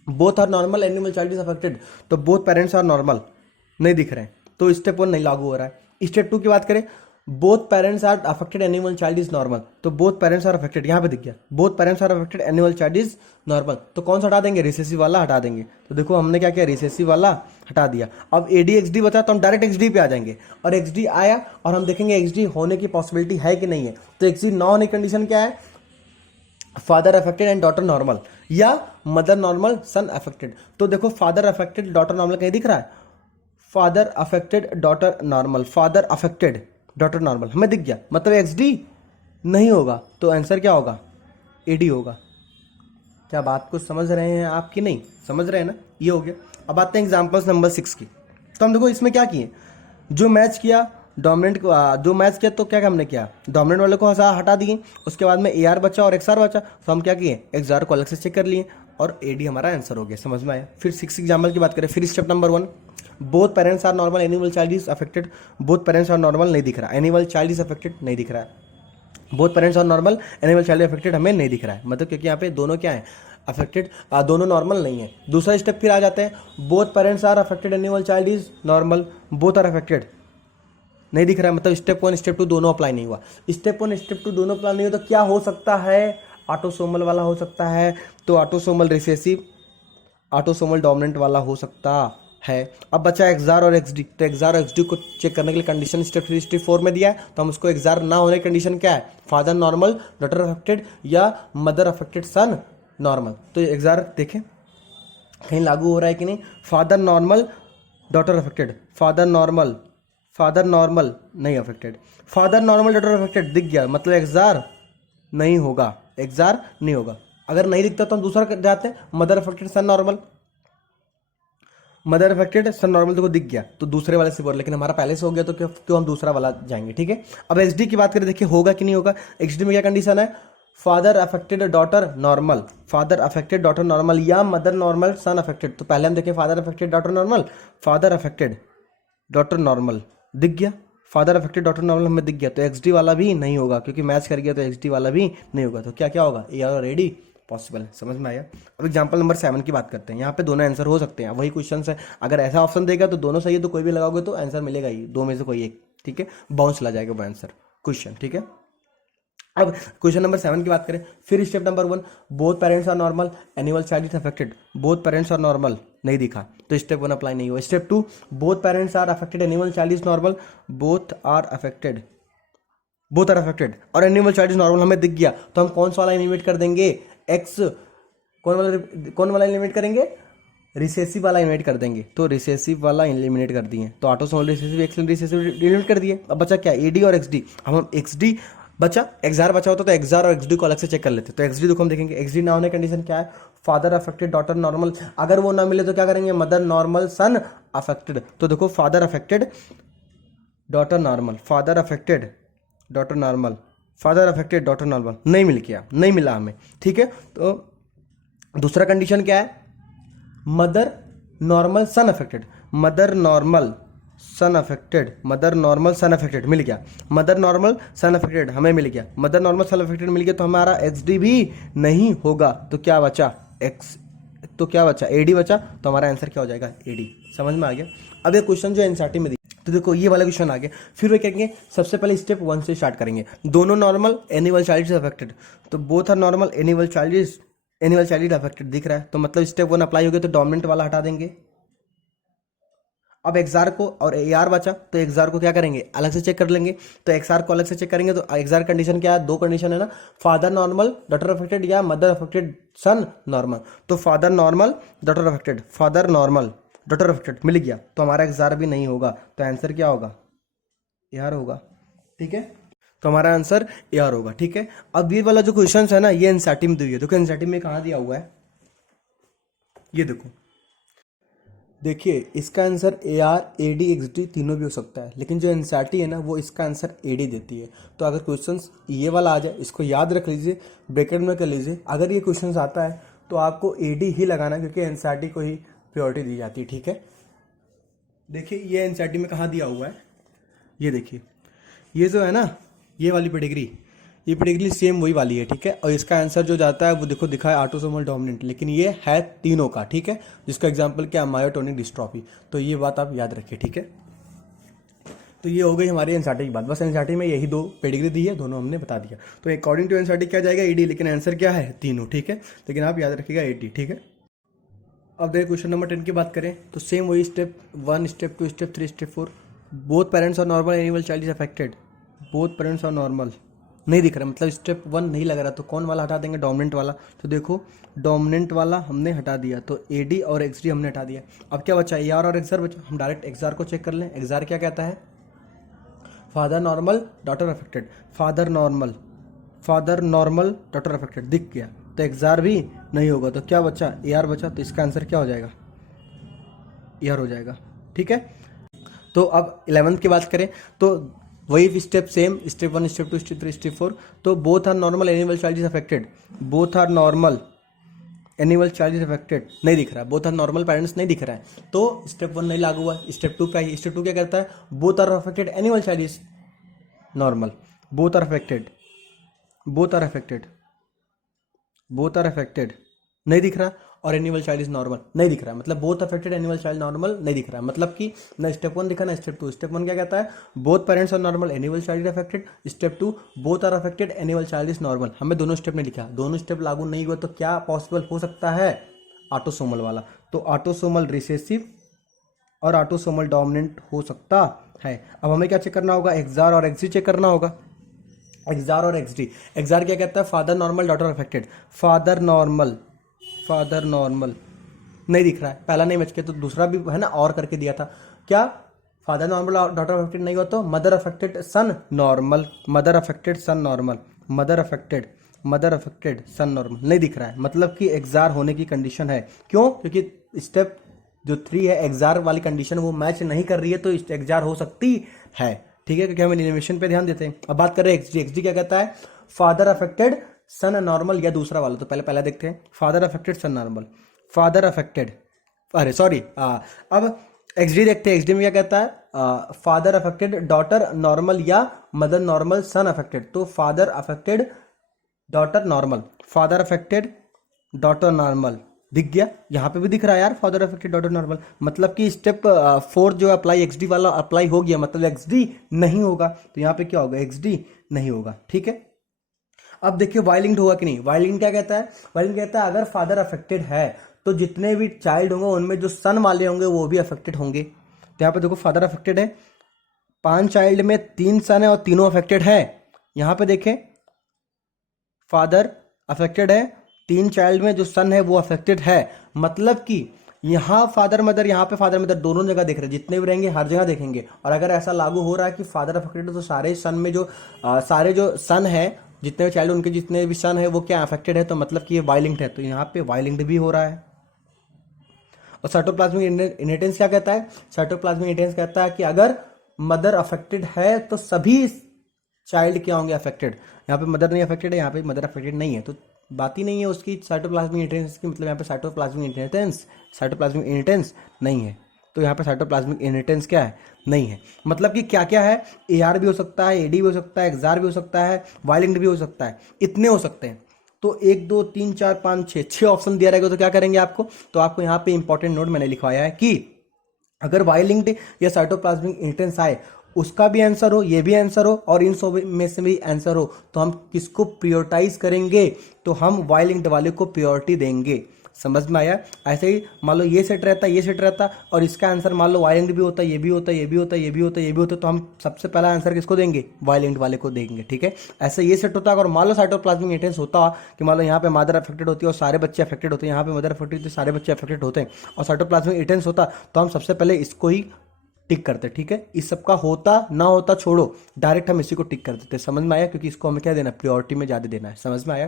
both are normal animal child is affected, तो बोथ पेरेंट्स आर नॉर्मल नहीं दिख रहे हैं, तो स्टेप 1 नहीं लागू हो रहा है। स्टेप 2 की बात करें, both parents are affected animal child is normal, तो बोथ पेरेंट्स आर अफेक्टेड, यहाँ पे दिख गया both parents are affected animal child is normal, तो कौन सा हटा देंगे, रिसेसिव वाला हटा देंगे। तो देखो हमने क्या किया, रिसेसिव वाला हटा दिया। अब एडी एक्सडी बचा तो हम डायरेक्ट एक्सडी पे आ जाएंगे, और एक्सडी आया और हम देखेंगे एक्सडी होने की पॉसिबिलिटी है कि नहीं है। तो एक्सडी ना होने की कंडीशन क्या है, father affected and daughter normal या मदर नॉर्मल सन अफेक्टेड। तो देखो फादर अफेक्टेड डॉटर नॉर्मल कहीं दिख रहा है, father affected daughter normal, father affected daughter normal हमें दिख गया, मतलब एक्सडी नहीं होगा, तो आंसर क्या होगा, एडी होगा। क्या बात को समझ रहे हैं आप कि नहीं, समझ रहे हैं ना, ये हो गया। अब आते हैं एग्जांपल्स नंबर 6 की। तो हम देखो इसमें क्या किए, जो मैच किया डोमिनेंट को, जो मैच किया तो क्या हमने किया, डोमिनेंट वाले को हटा दिए, उसके बाद में ए आर बचा और एक्स आर बचा, तो हम क्या किए, एक्स आर को अलग से चेक कर लिए और ए डी हमारा आंसर हो गया। समझ में आया। फिर 6 एग्जाम्पल की बात करें, फिर step number 1, both parents are normal animal child is affected, both parents are normal नहीं दिख रहा, एनिमल चाइल्ड इज अफेक्टेड नहीं दिख रहा है, both parents are normal animal child affected हमें नहीं दिख रहा है, मतलब क्योंकि यहाँ पे दोनों क्या है, अफेक्टेड, दोनों नॉर्मल नहीं है। दूसरा स्टेप फिर आ जाते हैं, both parents are affected animal child is normal, both are affected नहीं दिख रहा है, मतलब स्टेप 1 स्टेप 2 दोनों अप्लाई नहीं हुआ। स्टेप 1 स्टेप 2 दोनों अप्लाई नहीं हुआ तो क्या हो सकता है, ऑटोसोमल वाला हो सकता है, तो ऑटोसोमल रिसेसिव, ऑटोसोमल डोमिनेंट वाला हो सकता है। अब बचा एक्सआर और एक्सडी, तो एक्सआर और एक्सडी को चेक करने के लिए कंडीशन स्टेप 3 स्टेप 4 में दिया है, तो हम उसको एक्सआर ना होने की कंडीशन क्या है, फादर नॉर्मल डॉटर अफेक्टेड या मदर अफेक्टेड सन नॉर्मल। तो एक्सआर देखें कहीं लागू हो रहा है कि नहीं, father normal daughter affected, father normal नहीं affected, father normal daughter affected दिख गया, मतलब एक्सआर नहीं होगा, एक्सआर नहीं होगा। अगर नहीं दिखता तो हम दूसरा जाते हैं, mother affected son normal, mother affected son normal को दिख गया तो दूसरे वाले से बोल, लेकिन हमारा पहले से हो गया तो क्यों हम दूसरा वाला जाएंगे। ठीक है। अब एक्सडी की बात करें, देखिए होगा कि नहीं होगा। एक्सडी में क्या कंडीशन है, father affected daughter normal, father affected daughter normal या मदर नॉर्मल सन अफेक्टेड। तो पहले हम देखें father affected daughter normal, father affected daughter normal दिख गया, फादर अफेक्टेड डॉटर नॉर्मल हमें दिख गया, तो एक्सडी वाला भी नहीं होगा क्योंकि मैच कर गया, तो एक्सडी वाला भी नहीं होगा। तो क्या क्या होगा, ए और एडी पॉसिबल है। समझ में आया। अब एग्जांपल नंबर 7 की बात करते हैं। यहाँ पे दोनों आंसर हो सकते हैं, वही क्वेश्चन है, अगर ऐसा ऑप्शन देगा तो दोनों सही है, तो कोई भी लगाओगे तो आंसर मिलेगा ही, दो में से कोई एक। ठीक है, बाउंस चला जाएगा वो आंसर क्वेश्चन। ठीक है। अब क्वेश्चन नंबर 7 की बात करें, फिर step number 1, both parents are normal animal child is affected, both parents are normal नहीं दिखा, तो स्टेप 1 अप्लाई नहीं हुआ। Step 2, both parents are affected animal child is normal, both are affected और एनिमल चाइल्ड इज नॉर्मल हमें दिख गया, तो हम कौन सा वाला एनिमेट कर देंगे, एक्स कौन वाला एलिमिनेट करेंगे? रिसेसिव वाला एलिमिनेट कर देंगे। तो रिसेसिव वाला एलिमिनेट कर दिए, तो ऑटोसोमल रिसेसिव, एक्सलिंक्ड रिसेसिव एलिमिनेट कर दिए। अब बचा क्या? एडी और एक्सडी। हम एक्सडी बचा, एक्सआर बचा होता तो एक्सआर और एक्सडी को अलग से चेक कर लेते। तो एक्सडी देखो हम देखेंगे, एक्सडी ना होने कंडीशन क्या है? Father affected, daughter normal. अगर वो ना मिले तो क्या करेंगे? Mother normal, son affected. तो देखो father affected, daughter normal, father affected, daughter normal, father affected, daughter normal. नहीं मिल गया, नहीं मिला हमें, ठीक है। तो दूसरा कंडीशन क्या है? Mother normal son affected, mother normal son affected, mother normal son affected मिल गया, मदर नॉर्मल सन अफेक्टेड हमें मिल गया, मदर नॉर्मल सन अफेक्टेड मिल गया। तो हमारा एक्सडी भी नहीं होगा, तो क्या बचा? एक्स, तो क्या बचा? एडी बचा। तो हमारा आंसर क्या हो जाएगा? एडी। समझ में आ गया? अब ये क्वेश्चन जो एनसीईआरटी में दिया, तो देखो ये वाला क्वेश्चन आ गया। फिर वो कहेंगे सबसे पहले स्टेप 1 से स्टार्ट करेंगे। दोनों normal, animal child is affected, तो both are normal, animal child is affected दिख रहा है। तो मतलब स्टेप 1 अप्लाई हो गया, तो डोमिनेंट वाला हटा देंगे। अब एक्सआर को और एआर बचा, तो एक्सआर को क्या करेंगे? अलग से चेक कर लेंगे। तो एक्सआर को अलग से चेक करेंगे, तो एक्सआर कंडीशन क्या है? 2 कंडीशन है ना, फादर नॉर्मल, डॉटर अफेक्टेड, या मदर अफेक्टेड, सन नॉर्मल। तो father normal, daughter affected, father normal, daughter affected मिल गया। तो हमारा एक्सआर भी नहीं होगा, तो आंसर क्या होगा? एआर होगा, ठीक है। तो हमारा आंसर एआर होगा, ठीक है। अब ये वाला जो क्वेश्चन है ना, ये एनसीईआरटी में दिया है। देखो एनसीईआरटी में कहाँ दिया हुआ है, ये देखो, देखिए इसका आंसर एआर, एडी, एक्सडी तीनों भी हो सकता है, लेकिन जो एनसीईआरटी है ना, वो इसका आंसर एडी देती है। तो अगर क्वेश्चन ये वाला आ जाए, इसको याद रख लीजिए, ब्रैकेट में कर लीजिए। अगर ये क्वेश्चन आता है तो आपको एडी ही लगाना, क्योंकि एनसीईआरटी को ही प्रायोरिटी दी जाती है, ठीक है। देखिए ये एनसीईआरटी में कहाँ दिया हुआ है, ये देखिए, ये जो है ना, ये वाली पेडिग्री, ये पेडिग्री सेम वही वाली है, ठीक है। और इसका आंसर जो जाता है वो देखो दिखा है ऑटोसोमल डोमिनेंट, लेकिन ये है तीनों का, ठीक है। जिसका एग्जांपल क्या है? Myotonic dystrophy. तो ये बात आप याद रखिए, ठीक है। तो ये हो गई हमारी एनसीईआरटी की बात। बस एनसीईआरटी में यही 2 पेडिग्री दी है, दोनों हमने बता दिया। तो अकॉर्डिंग टू एनसीईआरटी क्या जाएगा? एडी, लेकिन आंसर क्या है? तीनों, ठीक है। लेकिन आप याद रखिएगा 80, ठीक है। अब देखिए क्वेश्चन नंबर 10 की बात करें, तो सेम वही step 1, step 2, step 3, step 4। Both parents are normal, animal child is affected, both parents are normal नहीं दिख रहा, मतलब स्टेप 1 नहीं लग रहा। तो कौन वाला हटा देंगे? डोमिनेंट वाला। तो देखो डोमिनेंट वाला हमने हटा दिया, तो एडी और एक्सडी हमने हटा दिया। अब क्या बचा? एआर और एक्सआर बचा। हम डायरेक्ट एक्सआर को चेक कर लें। एक्सआर क्या कहता है? Father normal, daughter affected, father normal, father normal, daughter affected दिख गया। तो एक्सआर भी नहीं होगा, तो क्या बचा? एआर बचा। तो इसका आंसर क्या हो जाएगा? एआर हो जाएगा, ठीक है। तो अब 11th की बात करें, तो वही step same, step 1, step 2, step 3, step 4। तो both are normal, animal child is affected, both are normal, animal child is affected नहीं दिख रहा है, बोथ आर नॉर्मल पेरेंट्स नहीं दिख रहा है। तो स्टेप 1 नहीं लागू हुआ। स्टेप 2 क्या है? स्टेप 2 क्या करता है? Both are affected, animal child is normal, both are affected, both are affected, both are affected नहीं दिख रहा, और एनिमल चाइल्ड इज नॉर्मल नहीं दिख रहा है। मतलब both affected, animal child normal नहीं दिख रहा है, मतलब कि ना स्टेप 1 दिखा ना स्टेप 2। स्टेप 1 क्या कहता है? Both parents are normal, animal child is affected. Step 2 both are affected, animal child is normal. हमें दोनों स्टेप नहीं लिखा, दोनों स्टेप लागू नहीं हुए, तो क्या पॉसिबल हो सकता है? ऑटोसोमल वाला। तो ऑटोसोमल रिसेसिव और ऑटोसोमल डोमिनेंट हो सकता है। अब हमें क्या चेक करना होगा? एक्सआर और एक्सडी चेक करना होगा। एक्सआर और एक्सडी, एक्सआर क्या कहता है? Father normal, daughter affected, father normal, father normal नहीं दिख रहा है, पहला नहीं बच के, तो दूसरा भी है ना, और करके दिया था। क्या फादर नॉर्मल और डॉटर अफेक्टेड नहीं हुआ? तो mother affected, son normal, mother affected, son normal, mother affected, mother affected, son normal नहीं दिख रहा है, मतलब कि एक्सआर होने की कंडीशन है। क्यों? क्योंकि स्टेप जो 3 है, एक्सआर वाली कंडीशन वो मैच नहीं कर रही है, तो एक्सआर हो सकती है, ठीक है, क्योंकि हम एलिमिनेशन पे ध्यान देते हैं। अब बात करें एक्सडी, एक्सडी क्या कहता है? फादर अफेक्टेड, सन नॉर्मल, या दूसरा वाला। तो पहले देखते हैं, father affected, son normal, father affected, अरे सॉरी, अब एक्सडी देखते हैं। एक्सडी में क्या कहता है? फादर अफेक्टेड, डॉटर नॉर्मल, या मदर नॉर्मल, सन अफेक्टेड। तो father affected, daughter normal, father affected, daughter normal दिख गया। यहाँ पे भी दिख रहा है यार, फादर अफेक्टेड, डॉटर नॉर्मल, मतलब कि स्टेप 4 जो अप्लाई एक्सडी वाला अप्लाई हो गया, मतलब एक्सडी नहीं होगा। तो यहाँ पे क्या होगा? एक्सडी नहीं होगा, ठीक है। अब देखिए वाइलिंग होगा कि नहीं। वाइलिंग क्या कहता है? वाइलिंग कहता है अगर फादर अफेक्टेड है तो जितने भी चाइल्ड होंगे उनमें जो सन वाले होंगे वो भी अफेक्टेड होंगे। तो यहाँ पे देखो फादर अफेक्टेड है, 5 चाइल्ड में 3 सन है और तीनों अफेक्टेड है। यहाँ पे देखें फादर अफेक्टेड है, 3 चाइल्ड में जो सन है वो अफेक्टेड है, मतलब कि यहाँ फादर मदर, यहाँ पे फादर मदर दोनों जगह देख रहे हैं, जितने भी रहेंगे हर जगह देखेंगे। और अगर ऐसा लागू हो रहा है कि फादर अफेक्टेड है तो सारे सन में जो सारे जो सन है, जितने भी चाइल्ड उनके जितने भी सन है वो क्या अफेक्टेड है, तो मतलब कि ये वाइलिंक्ड है, तो यहाँ पे वाइलिंक्ड भी हो रहा है। और साइटोप्लाज्मिक इनहेरिटेंस क्या कहता है? साइटोप्लाज्मिक इनहेरिटेंस कहता है कि अगर मदर अफेक्टेड है तो सभी चाइल्ड क्या होंगे? अफेक्टेड। यहाँ पे मदर नहीं अफेक्टेड है, यहाँ पे मदर अफेक्टेड नहीं है, तो बात ही नहीं है उसकी साइटोप्लाज्मिक इनहेरिटेंस की, मतलब यहाँ पे साइटोप्लाज्मिक इनहेरिटेंस नहीं है। तो यहाँ पे साइटोप्लाज्मिक इनहेरिटेंस क्या है? नहीं है। मतलब कि क्या क्या है? AR भी हो सकता है, AD भी हो सकता है, XR भी हो सकता है, वाइलिंक्ड भी हो सकता है, इतने हो सकते हैं। तो 1 2 3 4 5 6 ऑप्शन दिया रहेगा, तो क्या करेंगे आपको? तो आपको यहाँ पे इंपॉर्टेंट नोट मैंने लिखवाया है कि अगर वाइलिंक्ड या साइटोप्लाज्मिक इनहेरिटेंस आए, उसका भी आंसर हो, ये भी आंसर हो, और इन सब में से भी आंसर हो, तो हम किसको प्रियोरिटाइज करेंगे? तो हम वाइलिंक्ड वाले को प्रियोरिटी देंगे। समझ में आया? ऐसे ही मान लो ये सेट रहता, ये सेट रहता, और इसका आंसर मान लो वाइलिंक्ड भी होता, ये भी होता, ये भी होता, ये भी होता, ये भी होता, तो हम सबसे पहला आंसर किसको देंगे? वाइलिंक्ड वाले को देंगे। ठीक है, ऐसे ये सेट होता है। अगर मान लो साइटोप्लाज्मिक इनहेरिटेंस होता कि मान लो यहाँ पे मदर अफेक्टेड होती है और सारे बच्चे अफेक्टेड होते हैं, यहाँ पे मदर अफेक्टेड होती है, सारे बच्चे अफेक्टेड होते हैं, और साइटोप्लाज्मिक इनहेरिटेंस होता, तो हम सबसे पहले इसको ही टिक करते। ठीक है, इस सब का होता ना होता छोड़ो, डायरेक्ट हम इसी को टिक कर देते। समझ में आया? क्योंकि इसको हमें क्या देना है? प्रियोरिटी में ज्यादा देना है। समझ में आया?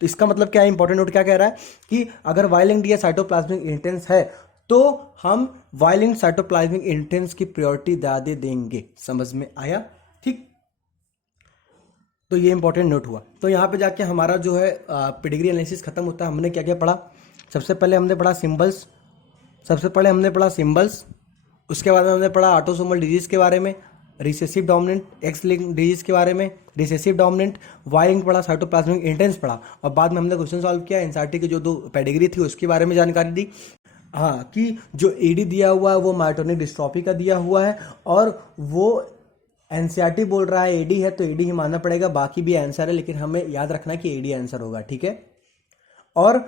तो इसका मतलब क्या है? इंपॉर्टेंट नोट क्या कह रहा है कि अगर वाइलिंक्ड या साइटोप्लाज्मिक इनहेरिटेंस है तो हम वाइलिंक्ड साइटोप्लाज्मिक इनहेरिटेंस की प्रियोरिटी ज्यादा देंगे। समझ में आया? ठीक, तो ये इंपॉर्टेंट नोट हुआ। तो यहाँ पे जाके हमारा जो है पेडिग्री एनालिसिस खत्म होता है। हमने क्या क्या पढ़ा? सबसे पहले हमने पढ़ा सिंबल्स, उसके बाद में हमने पढ़ा ऑटोसोमल डिजीज के बारे में, recessive dominant x linked disease के बारे में, रिसेसिव डोमिनेंट, वाइलिंग पढ़ा, साइटोप्लाज्मिक इनहेरिटेंस पढ़ा, और बाद में हमने क्वेश्चन सॉल्व किया। एनसीईआरटी की जो 2 पेडिग्री थी उसके बारे में जानकारी दी। हाँ, कि जो एडी दिया हुआ है वो मायोटोनिक डिस्ट्रॉफी का दिया हुआ है, और वो एनसीईआरटी बोल रहा है एडी है तो एडी ही मानना पड़ेगा, बाकी भी आंसर है, लेकिन हमें याद रखना कि एडी आंसर होगा। ठीक है, और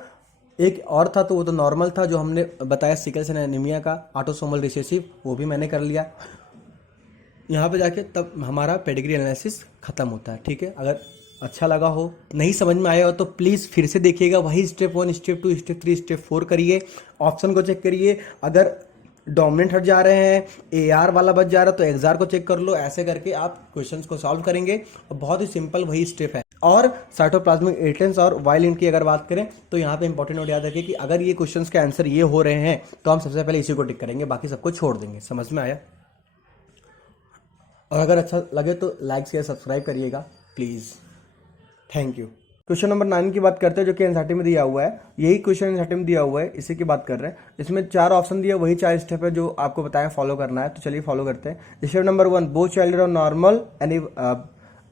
एक और था तो वो तो नॉर्मल था, जो हमने बताया सिकल सेल एनीमिया का, ऑटोसोमल रिसेसिव, वो भी मैंने कर लिया। यहाँ पे जाके तब हमारा पेडिग्री एनालिसिस खत्म होता है। ठीक है, अगर अच्छा लगा हो, नहीं समझ में आया हो, तो प्लीज़ फिर से देखिएगा, वही स्टेप 1 स्टेप 2 स्टेप 3 स्टेप 4 करिए, ऑप्शन को चेक करिए। अगर डोमिनेंट हट जा रहे हैं, AR वाला बच जा रहा है, तो XR को चेक कर लो। ऐसे करके आप क्वेश्चंस को सॉल्व करेंगे, और बहुत ही सिंपल वही स्टेप है। और साइटोप्लाज्मिक इनहेरिटेंस और वाइलिंक्ड की अगर बात करें तो यहाँ पे इंपॉर्टेंट नोट याद रखिए कि अगर ये क्वेश्चंस के आंसर ये हो रहे हैं तो हम सबसे पहले इसी को टिक करेंगे, बाकी सबको छोड़ देंगे। समझ में आया? और अगर अच्छा लगे तो लाइक शेयर सब्सक्राइब करिएगा please. Thank you. Question number 9 की बात करते हैं, जो कि एनसीईआरटी में दिया हुआ है। यही क्वेश्चन एनसीईआरटी में दिया हुआ है, इसी की बात कर रहे हैं। इसमें 4 ऑप्शन दिए, वही 4 स्टेप है जो आपको बताया फॉलो करना है। तो चलिए फॉलो करते हैं। Step number 1, both child are normal any.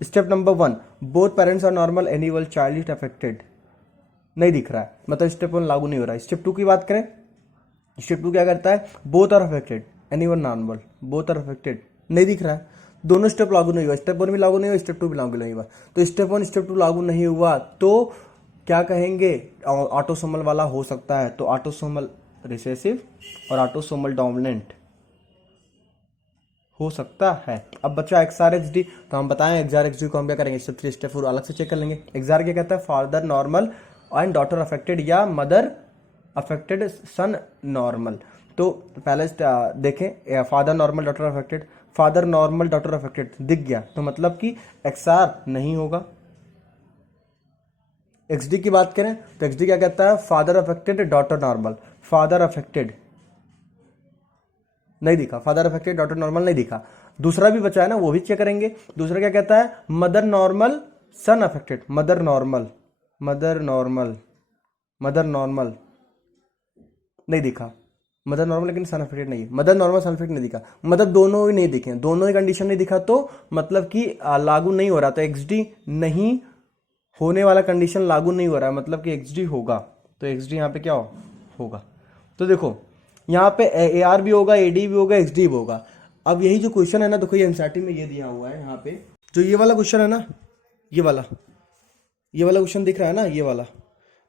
Step number 1, both parents are normal, any one child is affected. नहीं दिख रहा है, मतलब स्टेप 1 लागू नहीं हो रहा है। स्टेप 2 की बात करें, स्टेप 2 क्या करता है? Both are affected, any one normal, both are affected. नहीं दिख रहा है, दोनों स्टेप लागू नहीं हुआ। स्टेप 1 भी लागू नहीं हुआ, स्टेप 2 भी लागू नहीं हुआ। तो स्टेप 1 स्टेप 2 लागू नहीं हुआ तो क्या कहेंगे? ऑटोसोमल वाला हो सकता है, तो ऑटोसोमल रिसेसिव और ऑटोसोमल डोमिनेंट हो सकता है। अब बच्चा XR XD, तो हम बताएं XR XD को हम क्या करेंगे? स्टेप 3 स्टेप 4 अलग से चेक कर लेंगे। XR क्या कहता है? Father normal and daughter affected, या मदर अफेक्टेड सन नॉर्मल। तो पहले देखें, father normal daughter affected, father normal daughter affected दिख गया, तो मतलब कि XR नहीं होगा। XD की बात करें तो XD क्या कहता है? Father affected daughter normal, father affected नहीं दिखा, फादर अफेक्टेड डॉटर नॉर्मल नहीं दिखा। दूसरा भी बचा है ना, वो भी चेक करेंगे। दूसरा क्या कहता है? Mother normal son affected, mother normal, mother normal, mother normal नहीं दिखा, मदर नॉर्मल लेकिन सन अफेक्टेड नहीं है, मदर नॉर्मल सन अफेक्टेड नहीं दिखा, मतलब दोनों ही नहीं दिखे, दोनों ही कंडीशन नहीं दिखा, तो मतलब कि लागू नहीं हो रहा। तो XD नहीं होने वाला कंडीशन लागू नहीं हो रहा है, मतलब कि XD होगा, तो XD यहाँ पे क्या होगा? तो देखो यहाँ पे AR भी होगा, AD भी होगा, XD भी होगा। अब यही जो क्वेश्चन है ना, देखो ये एनसीईआरटी में ये दिया हुआ है। यहाँ पे जो ये वाला क्वेश्चन है ना, ये वाला क्वेश्चन दिख रहा है ना, ये वाला,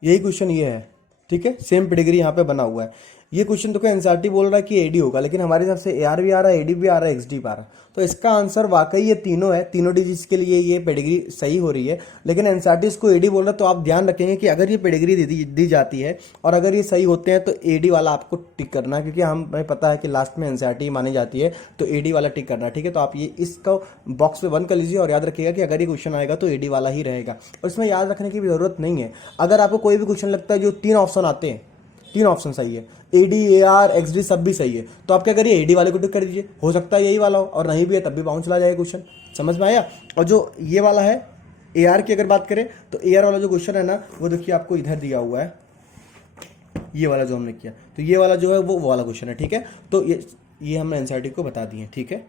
यही क्वेश्चन ये है। ठीक है, सेम पेडिग्री यहाँ पे बना हुआ है। ये क्वेश्चन तो एनसीईआरटी बोल रहा है कि एडी होगा, लेकिन हमारे हिसाब से एआर भी आ रहा है, एडी भी आ रहा है, एक्सडी भी आ रहा है। तो इसका आंसर वाकई ये तीनों है, तीनों डिजीज के लिए ये पेडिग्री सही हो रही है। लेकिन एनसीईआरटी इसको एडी बोल रहा है, तो आप ध्यान रखेंगे कि अगर ये पेडिग्री दी जाती है और अगर ये सही होते हैं तो एडी वाला आपको टिक करना है, क्योंकि हमें पता है कि लास्ट में एनसीईआरटी मानी जाती है, तो एडी वाला टिक करना है। ठीक है, तो आप ये इसको बॉक्स में 1 कर लीजिए और याद रखिएगा कि अगर ये क्वेश्चन आएगा तो एडी वाला ही रहेगा। और इसमें याद रखने की भी जरूरत नहीं है, अगर आपको कोई भी क्वेश्चन लगता है जो 3 ऑप्शन आते हैं, 3 ऑप्शन सही है, एडी, एआर, एक्सडी सब भी सही है, तो आप क्या करिए, एडी वाले को टिक कर दीजिए। हो सकता है यही वाला हो, और नहीं भी है तब भी बाउंस चला जाएगा क्वेश्चन। समझ में आया? और जो ये वाला है एआर की अगर बात करें, तो एआर वाला जो क्वेश्चन है ना, वो देखिए आपको इधर दिया हुआ है, ये वाला जो हमने किया, तो ये वाला जो है वो वाला क्वेश्चन है। ठीक है, तो ये हमने एनसीईआरटी को बता दिए। ठीक है।